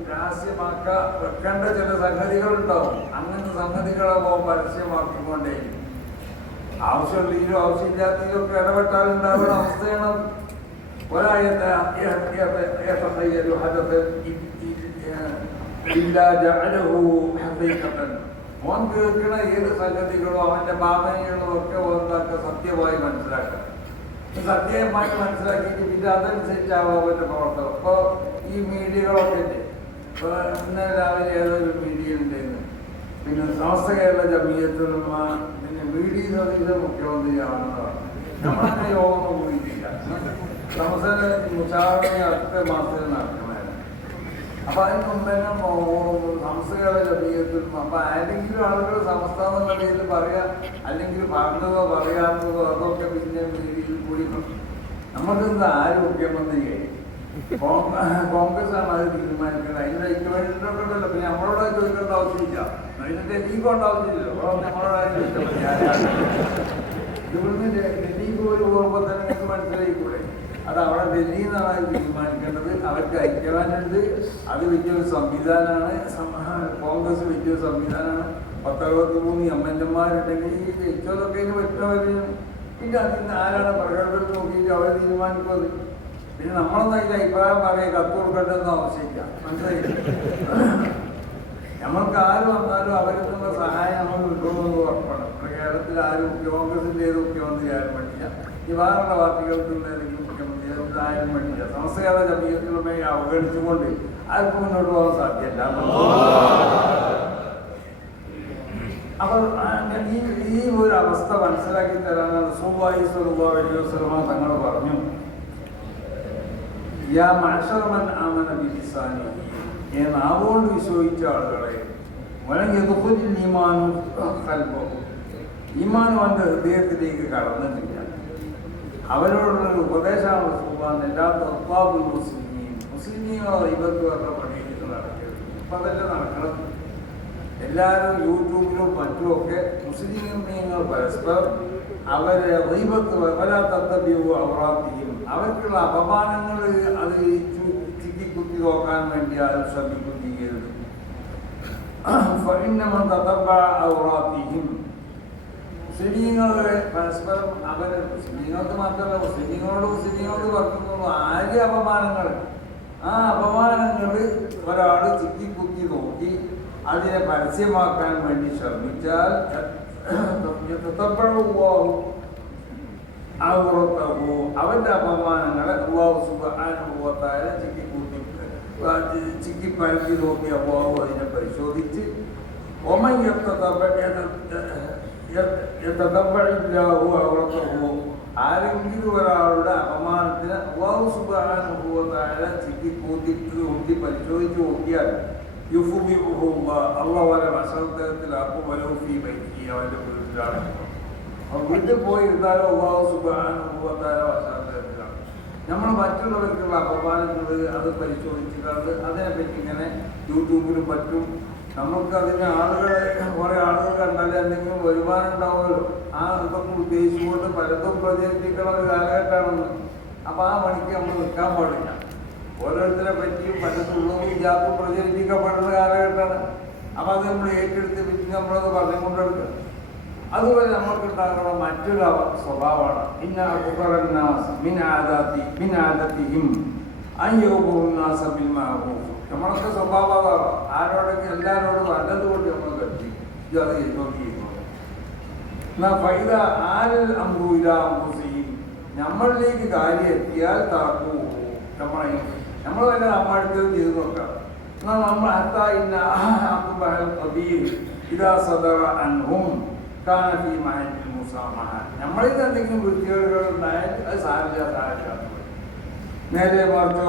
രഹസ്യമാക്ക വെക്കേണ്ട ചില സംഗതികളുണ്ടാവും. അങ്ങനത്തെ സംഗതികളൊക്കെ പരസ്യമാക്കിക്കൊണ്ടേ ആവശ്യമുള്ളതിലും ആവശ്യമില്ലാത്തതിലും ഒക്കെ ഇടപെട്ടാലുണ്ടാകുന്ന അവസ്ഥയാണ്. മോൻ കേൾക്കുന്ന ഏത് സംഗതികളോ അവന്റെ ഭാവനകളോ ഒക്കെ ഓർത്താക്ക സത്യമായി മനസ്സിലാക്കുക. സത്യമായി മനസ്സിലാക്കിയിട്ട് പിന്നെ അതനുസരിച്ചാവും അവന്റെ പ്രവർത്തനം. ഇപ്പൊ ഈ മീഡിയകളൊക്കെ ഉണ്ട്. ഇപ്പൊ ഇന്നലെ രാവിലെ ഏതൊരു മീഡിയ ഉണ്ടായിരുന്നു, പിന്നെ സമസ്ത കേരള ജമീയത്തുലമ പിന്നെ വീഡിയോ സതീശ മുഖ്യമന്ത്രിയാണെന്ന് പറഞ്ഞു. നമ്മളങ്ങനെ യോഗമൊന്നും പോയിട്ടില്ല. സമസ്ത മുഷാവറ അടുത്ത മാസത്തിൽ നടക്കണമായിരുന്നു. അപ്പൊ അതിന് മുമ്പ് തന്നെ സമസ്ത കേരള ജമീയത്തുലമ അപ്പൊ ആരെങ്കിലും ആളുകൾ സമസ്ത എന്നുള്ള പേരിൽ പറയാ, അല്ലെങ്കിൽ പറഞ്ഞതോ പറയാത്തതോ അതൊക്കെ പിന്നെ മീഡിയയിൽ കൂടി നമുക്കെന്താ ആര് മുഖ്യമന്ത്രിയായി കോൺഗ്രസ് ആണ് അത് തീരുമാനിക്കുന്നത്. അതിന്റെ ഇക്വലിറ്റിലൊക്കെ ഉണ്ടല്ലോ. പിന്നെ നമ്മളോട് ചോദിക്കേണ്ട ആവശ്യമില്ല, അതിന്റെ ലീഗുകൊണ്ട് ആവശ്യമില്ലല്ലോ. നമ്മളോട് ഇവിടുന്ന് ഡൽഹിക്ക് ഒരു പോകുമ്പോൾ തന്നെ നിങ്ങൾക്ക് മനസ്സിലായിക്കൂടെ, അത് അവിടെ ഡൽഹിയിൽ നിന്നാണ് അത് തീരുമാനിക്കേണ്ടത്. അവർക്ക് ഐക്യവാനുണ്ട്, അത് വലിയൊരു സംവിധാനമാണ്. കോൺഗ്രസ് വലിയൊരു സംവിധാനമാണ്. 63 എംഎൽഎമാരുണ്ടെങ്കിൽ ഈ ജയിച്ചതൊക്കെ ഇതിന് പറ്റുന്നവരും പിന്നെ അതിന് ആരാണ് പ്രകടനം നോക്കിയിട്ട് അവർ തീരുമാനിക്കുന്നത്. പിന്നെ നമ്മളൊന്നും അതിൻ്റെ അഭിപ്രായം പറയുക കത്ത് കൊടുക്കേണ്ടതെന്ന് ആവശ്യമില്ല, മനസ്സിലായില്ല. നമ്മൾക്ക് ആര് വന്നാലും അവരിൽ നിന്നുള്ള സഹായം നമ്മൾ കിട്ടുമെന്ന് ഉറപ്പാണ്. നമ്മുടെ കേരളത്തിൽ ആരും കോൺഗ്രസിൻ്റെ ഏത് മുഖ്യമന്ത്രി ആരും വേണ്ടില്ല, ഈ വേറുള്ള പാർട്ടികൾക്കുള്ള ഏതെങ്കിലും മുഖ്യമന്ത്രി ആരും വേണ്ടില്ല. സമസ്ത കേരള ജമീയത്തുലമയെ അവഗണിച്ചുകൊണ്ട് ആർക്കും മുന്നോട്ട് പോകാൻ സാധ്യമല്ല. അപ്പോൾ ഈ ഒരു അവസ്ഥ മനസ്സിലാക്കി തരാനാണ് റസൂലുള്ളാഹി സ്വല്ലല്ലാഹു അലൈഹി വസല്ലം തങ്ങൾ പറഞ്ഞു, യാ മഅ്ശറ മൻ ആമന ബിലിസാനിഹി, നാവുകൊണ്ട് വിശ്വസിച്ച ആളുകളെ, വലം യദ്ഖുലിൽ ഈമാനു ഖൽബഹു, ഈമാൻ അവൻ്റെ ഹൃദയത്തിലേക്ക് കടന്നിട്ടില്ല. അവരോടുള്ളൊരു ഉപദേശമാണ് റസൂലുള്ളാഹി എല്ലാ തഖ്വാബുൽ മുസ്ലിമീൻ, മുസ്ലിമീങ്ങളെ ഇബത്ത് പറഞ്ഞ പണിയിട്ട് നടക്കരുത്. ഇപ്പം അതെല്ലാം നടക്കണം. എല്ലാവരും യൂട്യൂബിലും മറ്റുമൊക്കെ മുസ്ലിമീങ്ങൾ പരസ്പരം അവരെ ഗീബത്ത് വലാത്തത്തബിഉ ഔറാത്തിഹിം, അവർക്കുള്ള അപമാനങ്ങൾ അത് ചിക്കിക്കുത്തി നോക്കാൻ വേണ്ടി ആരും ശ്രമിക്കുകയും ഫഇന്നമൻ തതബ്ബഅ ഔറാത്തിഹിം, മുസ്ലിമീങ്ങളെ പരസ്പരം അവരെ മുസ്ലിമീങ്ങൾക്ക് മാത്രമല്ല മുസ്ലിമീങ്ങളോട് വർക്കുമ്പോൾ ആര്യ അപമാനങ്ങൾ, ആ അപമാനങ്ങൾ ഒരാൾ ചിക്കിക്കുത്തി നോക്കി അതിനെ പരസ്യമാക്കാൻ വേണ്ടി ശ്രമിച്ചാൽ അവന്റെ അപമാനങ്ങളെ അല്ലാഹു സുബ്ഹാനഹു വ തആല ചിക്കിപ്പരത്തി നോക്കി അല്ലാഹു അതിനെ പരിശോധിച്ച് ആരെങ്കിലും ഒരാളുടെ അപമാനത്തിന് അല്ലാഹു സുബ്ഹാനഹു വ തആല ഊട്ടി പരിശോധിച്ച് നോക്കിയാൽ അള്ളാഹു അവരെ വശത്തരത്തിലാക്കും. അവന്റെ വീട്ടിലാണ് വീട്ടിൽ പോയി ഇരുന്നാലും അല്ലാഹു സുബ്ഹാനഹു വ തആല വശത്തരത്തിലാണ്. നമ്മൾ മറ്റുള്ളവർക്കുള്ള അപമാനങ്ങൾ അത് പരിശോധിച്ചിട്ടുണ്ട്. അതിനെപ്പറ്റി ഇങ്ങനെ യൂട്യൂബിലും പറ്റും. നമുക്ക് അതിന് ആളുകളെ കുറെ ആളുകൾ കണ്ടാൽ എന്തെങ്കിലും വരുമാനം ഉണ്ടാവുമല്ലോ. ആ ഇതൊക്കെ ഉദ്ദേശിച്ചുകൊണ്ട് പലതും പ്രചരിപ്പിക്കുന്ന ഒരു കാലഘട്ടമാണെന്ന്. അപ്പൊ ആ പണിക്ക് നമ്മൾ നിൽക്കാൻ പാടില്ല. ഓരോരുത്തരെ പറ്റിയും പലതുള്ളതും ഇജാത്തും പ്രചരിപ്പിക്കപ്പെടുന്ന കാലഘട്ടമാണ്. അപ്പൊ അത് നമ്മൾ ഏറ്റെടുത്ത് പറ്റി നമ്മളത് പറഞ്ഞുകൊണ്ടെടുക്കുക. അതുപോലെ നമ്മൾക്കുണ്ടാകുന്ന മറ്റൊരു സ്വഭാവമാണ് നമ്മളൊക്കെ സ്വഭാവം അതാണ്. ആരോടെങ്കിലും എല്ലാവരോടും നല്ലതുകൊണ്ട് നമ്മൾ കരുതി അത് നമ്മളിലേക്ക് കാര്യം എത്തിയാൽ തറക്കൂ നമ്മൾ തന്നെ നമ്മളടുത്ത് ചെയ്ത് നോക്കാം. എന്നാൽ നമ്മൾ നമ്മളിൽ എന്തെങ്കിലും വൃത്തികേടുകൾ ഉണ്ടായാൽ അത് സാരില്ല. നേരെ മറിച്ചോ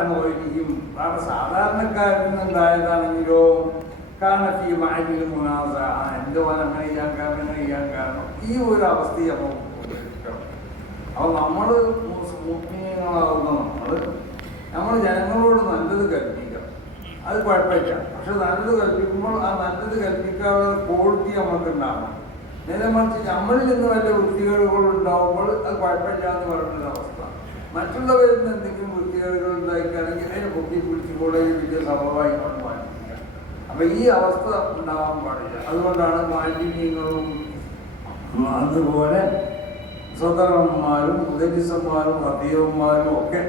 അനുഭവിക്കും. കാരണം സാധാരണക്കാരിൽ നിന്നുണ്ടായതാണെങ്കിലോ കാനഫി മാലിന്യ മുനാസ എൻ്റെ പോലെ അങ്ങനെ ചെയ്യാൻ കാരണം ഈ ഒരു അവസ്ഥയെ അപ്പോൾ നമ്മൾ മുസ്ലിങ്ങളാവുന്ന നമ്മൾ ജനങ്ങളോട് നല്ലത് കൽപ്പിക്കാം. അത് കുഴപ്പമില്ല. പക്ഷെ നല്ലത് കൽപ്പിക്കുമ്പോൾ ആ നല്ലത് കൽപ്പിക്കാനുള്ള ക്വാളിറ്റി നമുക്ക് ഉണ്ടാകണം. നേരെ മറിച്ച് നമ്മളിൽ നിന്ന് വല്ല വൃത്തികേടുകൾ ഉണ്ടാവുമ്പോൾ അത് കുഴപ്പമില്ല എന്ന് പറയുന്നൊരു അവസ്ഥ. മറ്റുള്ളവരിൽ നിന്ന് എന്തെങ്കിലും വൃത്തികേടുകൾ ഉണ്ടായിക്കാണെങ്കിൽ അതിനെ പൊക്കി പിടിച്ചുകൂടെ വലിയ സമവായി കൊണ്ട് മാറ്റിക്കുക. അപ്പൊ ഈ അവസ്ഥ ഉണ്ടാവാൻ പാടില്ല. അതുകൊണ്ടാണ് മാലിന്യങ്ങളും അതുപോലെ സ്വതന്ത്രന്മാരും മുദരിസന്മാരും അധ്യയന്മാരും ഒക്കെ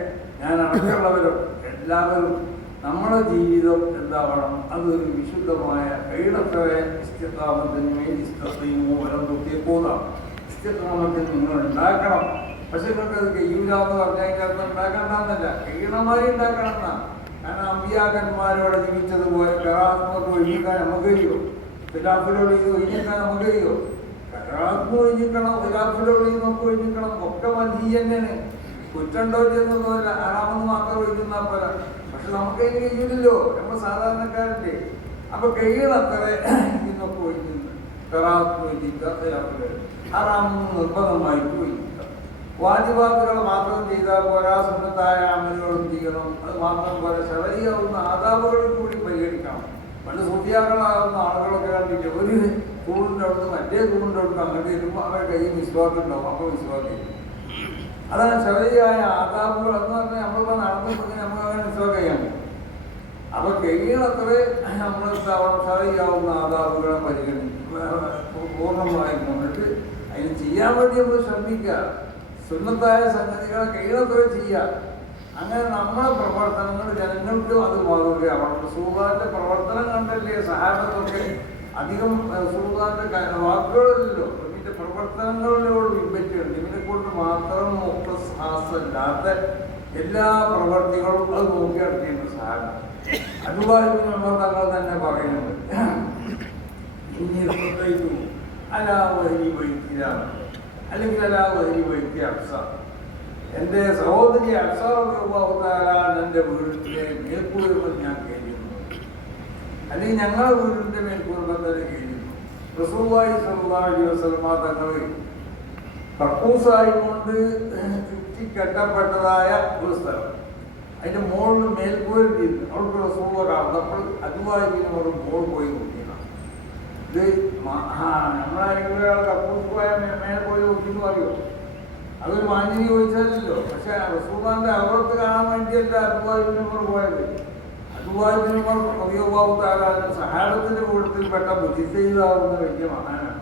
ഞാൻ അടക്കമുള്ളവരും എല്ലാവരും നമ്മുടെ ജീവിതം എന്താവണം, അതൊരു വിശുദ്ധമായ കൈടത്തറെ ഇസ്തിഖാമത്തിന് ഇസ്തിഖാമം തൊട്ടിപ്പോതാം. ഇസ്തിഖാമത്തിന് നിങ്ങൾ ഉണ്ടാക്കണം. പക്ഷെ നിങ്ങൾക്ക് അത് കഴിയൂലെന്ന് പറഞ്ഞാൽ ഉണ്ടാക്കണ്ടെന്നല്ല, കഴിയണമാരി ഉണ്ടാക്കണം എന്നാണ്. കാരണം അമ്പിയാക്കന്മാരോടെ ജീവിച്ചതുപോലെ കറാത്മൊക്കെ ഒഴിഞ്ഞിക്കാൻ നമുക്ക് കഴിയോ? ഖിലാഫിലോട് ഇത് ഒഴിഞ്ഞിക്കാൻ നമുക്ക് കഴിയോ? കറാത്മ ഒഴിഞ്ഞിക്കണം, ഖിലാഫിലോട് നമുക്ക് ഒഴിഞ്ഞിക്കണം. ഒക്കെ മതി തന്നെയാണ്. കുറ്റണ്ടോ ചെയ്യുന്നതല്ല, ആറാമെന്ന് മാത്രം ഒഴിഞ്ഞാൽ പോരാ. പക്ഷെ നമുക്ക് അതിന് കഴിയില്ലല്ലോ, നമ്മൾ സാധാരണക്കാരൻ്റെ. അപ്പൊ കഴിയണത്ര ഇന്നൊക്കെ ഒഴിഞ്ഞില്ല. കറാത്മ ഒഴിഞ്ഞിട്ട് ഖിലാഫിലോട് ആറാമെന്ന് നിർബന്ധമായിട്ട് ഒഴിഞ്ഞില്ല. വാജിബാത്തുകൾ മാത്രം ചെയ്താൽ പോരാ, സുന്നത്തായ അമലുകളും ചെയ്യണം. അത് മാത്രം പോലെ ശരയിയാവുന്ന ആദാബുകളിൽ കൂടി പരിഗണിക്കണം. പണ്ട് സൂര്യാക്കളാകുന്ന ആളുകളൊക്കെ കണ്ടിട്ട് ഒരു തൂണിൻ്റെ അടുത്ത് മറ്റേ തൂണിൻ്റെ അടുത്ത് അങ്ങോട്ട് വരുമ്പോൾ അവരുടെ കയ്യിൽ വിശ്വാസമുണ്ടാവും. അപ്പോൾ വിശ്വാസം അതാണ് ശരയിയായ ആദാബുകൾ എന്ന് പറഞ്ഞാൽ നമ്മളിപ്പോൾ നടന്നിട്ട് നമുക്ക് അങ്ങനെ വിശ്വാസം ചെയ്യാൻ പറ്റും. അപ്പൊ കഴിയണത്രേ നമ്മൾ ശരയിയാവുന്ന ആദാബുകളെ പൂർണ്ണമായി കൊണ്ടിട്ട് അതിന് ചെയ്യാൻ വേണ്ടി നമ്മൾ ശ്രമിക്കുക. സുന്നത്തായ സംഗതികളെ കഴിയുന്നത്ര ചെയ്യുക. അങ്ങനെ നമ്മുടെ പ്രവർത്തനങ്ങൾ ജനങ്ങൾക്ക് അത് മാതൃകയാവണം. റസൂലുള്ളാഹിന്റെ പ്രവർത്തനം കണ്ടല്ലേ സഹാബത്തൊക്കെ അധികം റസൂലുള്ളാഹിന്റെ വാക്കുകളിലല്ലോ ഇതിന്റെ പ്രവർത്തനങ്ങളിലോട് പിൻപറ്റുകയുണ്ട്. ഇതിനെ കൊണ്ട് മാത്രം മുഖ്തസാഹസമില്ലാത്ത എല്ലാ പ്രവർത്തികളും അത് നോക്കി നടത്തിയുണ്ട് സഹാബം. അതുപോലെ തങ്ങൾ തന്നെ പറയുന്നത് അല്ലെങ്കിൽ എൻ്റെ സഹോദരി അഫ്സാൻ എൻ്റെ വീട്ടിലെ മേൽക്കൂരകൾ ഞാൻ കഴിഞ്ഞിരുന്നു, അല്ലെങ്കിൽ ഞങ്ങളുടെ വീടിൻ്റെ മേൽക്കൂരകൾ തന്നെ കഴിഞ്ഞിരുന്നു. റസൂലുള്ളാഹി സ്വല്ലല്ലാഹു അലൈഹി വസല്ലം തങ്ങൾ കക്കൂസായി കൊണ്ട് ചുറ്റിക്കെട്ടപ്പെട്ടതായ ഒരു സ്ഥലം, അതിൻ്റെ മുകളിൽ മേൽക്കൂര ചെയ്തു. അവൾക്ക് റസൂലുള്ളാഹി കാണുന്നപ്പോൾ അതുമായി അവർ മോൾ പോയി നോക്കിയതാണ്. ഇത് നമ്മളാരെങ്കിലും ഒരാൾ കക്കൂസ് പോയാൽ മേലെ പോയി നോക്കിയെന്ന് പറയുമോ? അതൊരു മാന്യത ചോദിച്ചാലല്ലോ. പക്ഷെ റസൂലുള്ളാഹിന്റെ അവർക്ക് കാണാൻ വേണ്ടിയല്ല അതുവായുവിനോട് പോയത്. അതുവായുവിനോട് കവിയോബാവുത്താകാതെ സഹാബത്തിന്റെ കൂട്ടത്തിൽപ്പെട്ട ബുദ്ധിസ്ഥിതാവുന്ന വലിയ മഹാനാണ്.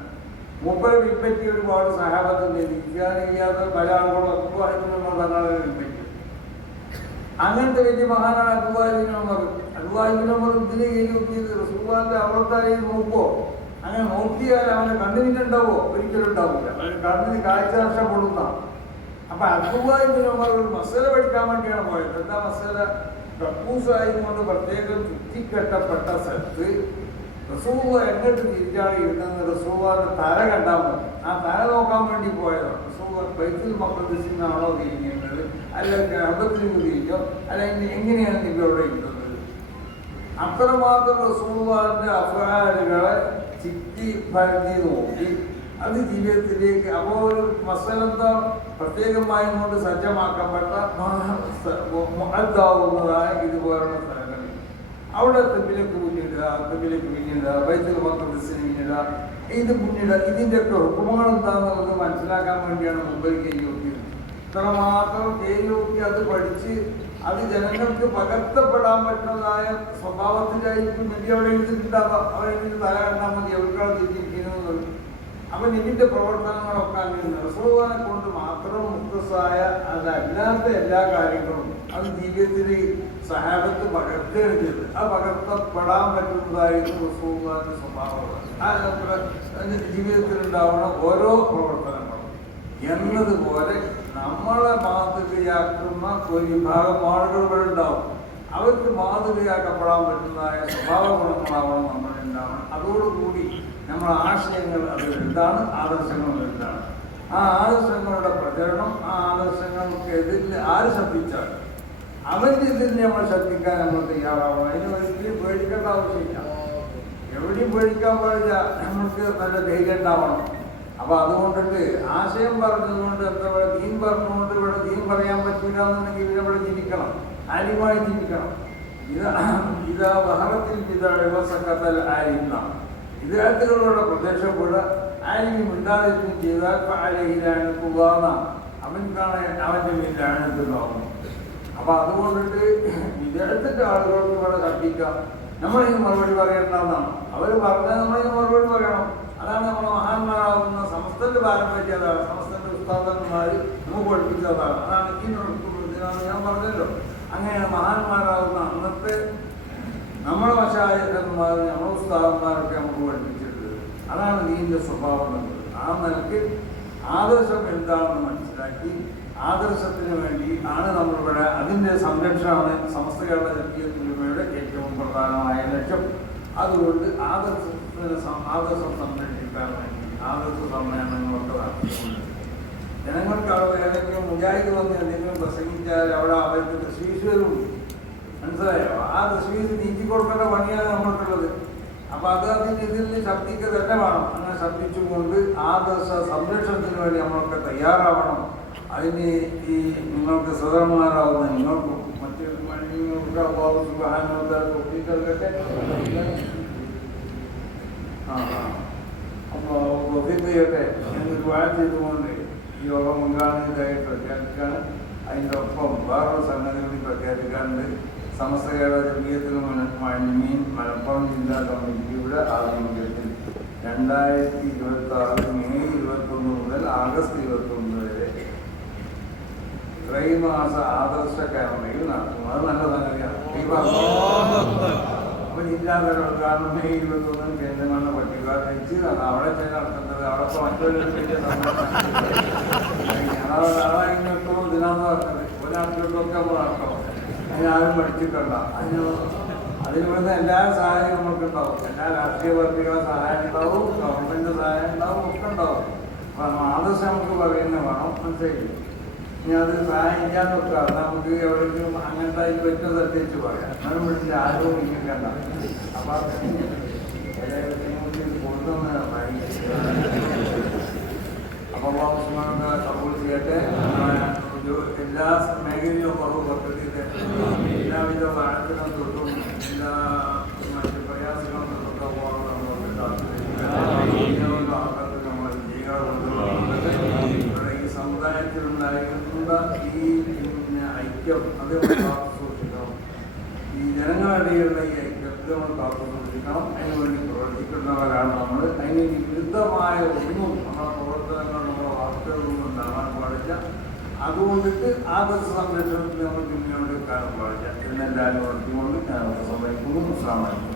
മൂപ്പരെ പിൻപറ്റിയ ഒരുപാട് സഹാബത്തിന്റെ ചെയ്യാതെ പല ആളുകളും അതുവായുവിനോട് തങ്ങളെ പിൻപറ്റി. അങ്ങനത്തെ വലിയ മഹാനാണ് അതുവായുവിനോട്. അതുവായുവിനോട് ഇതിനെ കയറി നോക്കിയത് റസൂലുള്ളാഹിന്റെ അവളത്തായി നോക്കുമോ? അങ്ങനെ നോക്കിയാൽ അവന് കണ്ണിനുണ്ടാവോ? ഒരിക്കലും ഉണ്ടാവില്ല. അവന് കണ്ണിന് കാഴ്ച നഷ്ടപ്പെടുന്ന. അപ്പൊ അതുവായുവിനോട് ഒരു മസാല പഠിക്കാൻ വേണ്ടിയാണ് പോയത്. എന്താ മസാല? കക്കൂസായി കൊണ്ട് പ്രത്യേകം ചുറ്റിക്കെട്ടപ്പെട്ട സ്ഥലത്ത് റസൂൽ എങ്ങോട്ട് തിരിച്ചാണ് ഇരുന്നത്? റസൂലിന്റെ തല കണ്ടാൽ മതി. ആ തല നോക്കാൻ വേണ്ടി പോയതാണ്. റസൂൽ ബൈത്തുൽ മഖ്ദിസിൽ നിന്നാണോ തിരിഞ്ഞത്, അല്ല കഅബത്തിൽ നിന്ന് തിരിഞ്ഞോ, അല്ലെങ്കിൽ എങ്ങനെയാണ് ഇവിടെ ഇരുന്നത്? അത്രമാത്രം റസൂലിന്റെ അഫ്ആലുകളെ ചിറ്റി പരത്തി നോക്കി അത് ജീവിതത്തിലേക്ക്. അപ്പോൾ ഒരു മസലത്ത പ്രത്യേകമായി കൊണ്ട് സജ്ജമാക്കപ്പെട്ട മുഅദ്ദാവുന്നതായ ഇതുപോലുള്ള സ്ഥലങ്ങളിൽ അവിടെ തെമ്പിലേക്ക് മുന്നിടുക, തെമ്പിലേക്ക് പിന്നിടുക, ബൈത്തുൽ മഖ്ദിസിന് പിന്നിടുക, ഇത് മുന്നിടുക, ഇതിൻ്റെയൊക്കെ ഹുക്കുമകൾ എന്താണെന്നുള്ളത് മനസ്സിലാക്കാൻ വേണ്ടിയാണ് മുമ്പിൽ കൈയോക്കിയത്. ഇത്രമാത്രം കൈയോക്കി അത് പഠിച്ച് അത് ജനങ്ങൾക്ക് പകർത്തപ്പെടാൻ പറ്റുന്നതായ സ്വഭാവത്തിലായിരിക്കും വേണ്ടി അവിടെ എഴുതിയിട്ടുണ്ടാവാം. അവരെഴുതി തല കണ്ടാൽ മതി, അവർക്കാണ് തിരിച്ചിരിക്കുന്നത്. അവൻ ഇതിന്റെ പ്രവർത്തനങ്ങളൊക്കെ അങ്ങനെ റസൂലിനെ കൊണ്ട് മാത്രം മുക്തസായ അതല്ലാത്ത എല്ലാ കാര്യങ്ങളും അത് ജീവിതത്തിൽ സഹാബത്ത് പകർത്തുകയാണ് ചെയ്തത്. ആ പകർത്തപ്പെടാൻ പറ്റുന്നതായിരുന്നു റസൂലിന്റെ സ്വഭാവങ്ങൾ. ജീവിതത്തിൽ ഉണ്ടാവുന്ന ഓരോ പ്രവർത്തനങ്ങളും എന്നതുപോലെ നമ്മളെ മാതൃകയാക്കുന്ന ഒരു വിഭാഗം ആളുകൾ ഇവിടെ ഉണ്ടാവും. അവർക്ക് മാതൃകയാക്കപ്പെടാൻ പറ്റുന്നതായ സ്വഭാവ ഗുണങ്ങളാവണം നമ്മളുണ്ടാവണം. അതോടുകൂടി നമ്മുടെ ആശയങ്ങൾ അത് എന്താണ്, ആദർശങ്ങൾ എന്താണ്, ആ ആദർശങ്ങളുടെ പ്രചരണം, ആ ആദർശങ്ങൾക്ക് എതിരിൽ ആര് ശബ്ദിച്ചാൽ അവൻ്റെ എതിരിൽ നമ്മൾ ശബ്ദിക്കാൻ നമ്മൾ തയ്യാറാവണം. അതിന് ഒരിക്കലും പേടിക്കേണ്ട ആവശ്യമില്ല, എവിടെയും പേടിക്കാൻ പാടില്ല. നമുക്ക് നല്ല ധൈര്യം ഉണ്ടാവണം. അപ്പൊ അതുകൊണ്ടിട്ട് ആശയം പറഞ്ഞതുകൊണ്ട് എന്താ പറയുക, ദീൻ പറഞ്ഞുകൊണ്ട് ഇവിടെ ദീൻ പറയാൻ പറ്റില്ല എന്നുണ്ടെങ്കിൽ ഇവിടെ ജീവിക്കണം, ആലിമായി ജീവിക്കണം. ഇതാ വഹറത്തിൽ ഇതാസക്കത്തൽ ആയിരുന്ന വിദ്യാർത്ഥികളുടെ പ്രദേശപ്പെടെ ആലിമി മിണ്ടാതിരിക്കും ചെയ്താൽ ആലയിലാണ് കുവാന അവൻക്കാണ് അവൻ്റെ വീട്ടിലാണെന്നുണ്ടാവും. അപ്പൊ അതുകൊണ്ടിട്ട് വിദ്യാർത്ഥിന്റെ ആളുകൾക്ക് ഇവിടെ കത്തിക്കാം. നമ്മളിന് മറുപടി പറയേണ്ടതാണ്. അവർ പറഞ്ഞാൽ നമ്മളിന് മറുപടി പറയണം. അതാണ് നമ്മളെ മഹാന്മാരാകുന്ന സമസ്തന്റെ പാരമ്പര്യം. അതാണ് സമസ്തന്റെ ഉസ്താദന്മാർ നമുക്ക് പഠിപ്പിച്ചതാണ്. അതാണ് ഇതിനാണ് ഞാൻ പറഞ്ഞല്ലോ. അങ്ങനെയാണ് മഹാന്മാരാകുന്ന അന്നത്തെ നമ്മളെ മശായിഖന്മാർ, നമ്മളെ ഉസ്താദന്മാരൊക്കെ നമുക്ക് പഠിപ്പിച്ചിട്ടുള്ളത്. അതാണ് ദീനിന്റെ സ്വഭാവം എന്നത്. ആ നിലയ്ക്ക് ആദർശം എന്താണെന്ന് മനസ്സിലാക്കി ആദർശത്തിന് വേണ്ടി ആണ് നമ്മളിവിടെ. അതിൻ്റെ സംരക്ഷണമാണ് സമസ്ത കേരള ജനകീയത്തിലൂടെ ഏറ്റവും പ്രധാനമായ ലക്ഷ്യം. അതുകൊണ്ട് ആദർശം സംരക്ഷിക്കാൻ വേണ്ടി ആദർശ സമ്മേളനങ്ങളൊക്കെ നടത്തിയിട്ടുണ്ട്. ജനങ്ങൾക്ക് അവിടെ ഏതെങ്കിലും മുജാഹിദ് വന്ന് എന്തെങ്കിലും പ്രസംഗിച്ചാൽ അവിടെ അവർക്ക് തസ്വീസുകളുണ്ട്, മനസ്സിലായോ? ആ തസ്വീസ് നീക്കി കൊടുക്കേണ്ട പണിയാണ് നമ്മൾക്കുള്ളത്. അപ്പൊ അത് അതിൻ്റെ ഇതിൽ ശബ്ദിക്ക് തന്നെ വേണം. അങ്ങനെ ശബ്ദിച്ചുകൊണ്ട് ആദർശ സംരക്ഷണത്തിന് വേണ്ടി നമ്മളൊക്കെ തയ്യാറാവണം. അതിന് ഈ നിങ്ങൾക്ക് സ്വതന്ത്രന്മാരാവുന്ന നിങ്ങൾക്കും മറ്റ് അപ്പോൾ ചെയ്യട്ടെ എന്ന് ദുആ ചെയ്തുകൊണ്ട് ഈ യോഗം മുൻഗാമിയായി പ്രഖ്യാപിക്കുകയാണ്. അതിൻ്റെ ഒപ്പം വേറൊരു സംഗതി കൂടി പ്രഖ്യാപിക്കാറുണ്ട്. സമസ്ത കേരള ജമീയത്തുൽ മുഅല്ലിമീൻ മലപ്പുറം ജില്ലാ കമ്മിറ്റിയുടെ ആഭിമുഖ്യത്തിൽ 2026 മെയ് 21 മുതൽ ആഗസ്റ്റ് 21 വരെ ത്രൈമാസ ആദർശ ക്യാമ്പയിൽ നടത്തും. അത് നല്ല സംഗതിയാണ്. അപ്പൊ ജില്ലാതല ഉദ്ഘാടനം മെയ് 21 കേന്ദ്രങ്ങളുടെ പട്ടിക വെച്ച് അവിടെ നടത്തുന്നത്. അവിടെ മറ്റൊരു ആളായിട്ടോ ഇതിനാന്ന് പറഞ്ഞത് ഒരാൾക്കൊക്കെ നമ്മൾ നടത്തണം. അതിനാരും പഠിച്ചിട്ടുണ്ട. അതിനിവിടുന്ന് എല്ലാ സഹായവും നമുക്കുണ്ടാവും. എല്ലാ രാഷ്ട്രീയ പാർട്ടികളുടെ സഹായം ഉണ്ടാവും, ഗവൺമെന്റ് സഹായം ഉണ്ടാവും, ഒക്കെ ഉണ്ടാവും. അപ്പൊ ആദർശം നമുക്ക് പറയുന്നത് വേണം, മനസ്സിലായി. ഇനി അത് സഹായിക്കാന്ന് വെക്കുക. നമുക്ക് എവിടെയെങ്കിലും അങ്ങനത്തെ അതിൽ പറ്റുന്ന ശ്രദ്ധിച്ച് പറയാം. എന്നാലും വിളിച്ച് ആരും ഇരിക്കണ്ട. അപ്പൊ കൊടുക്കുന്ന അപ്പൊ കബൂൾ ചെയ്യട്ടെ. എല്ലാ മേഖലയിലും കുറവ് പദ്ധതിയുടെ എല്ലാവിധ വാഴത്തിനും തൊട്ടും എല്ലാ മറ്റ് പ്രയാസങ്ങളും തൊട്ടൊക്കെ പോകണം. നമ്മൾ ഇവിടെ ഈ സമുദായത്തിലുണ്ടായിരുന്ന ഈ ഐക്യം അത് കാത്തു സൂക്ഷിക്കണം. ഈ ജനങ്ങളുടെ ഈ ഐക്യത്തെ നമ്മൾ കാത്തു സൂക്ഷിക്കണം. അതിനുവേണ്ടി പ്രവർത്തിക്കുന്നവരാണ് നമ്മൾ. അതിന് വിരുദ്ധമായ ഒന്നും നമ്മുടെ പ്രവർത്തനങ്ങൾ, നമ്മുടെ വാർത്തകളൊന്നും ഉണ്ടാകാൻ പാടില്ല. അതുകൊണ്ടിട്ട് ആദർശ സംരക്ഷണത്തിൽ നമ്മൾ പിന്നീട് കാണാൻ പാടില്ല എന്നെല്ലാവരും ഉറച്ചുകൊണ്ട് ഞാൻ സമയത്തും ശ്രമിക്കും.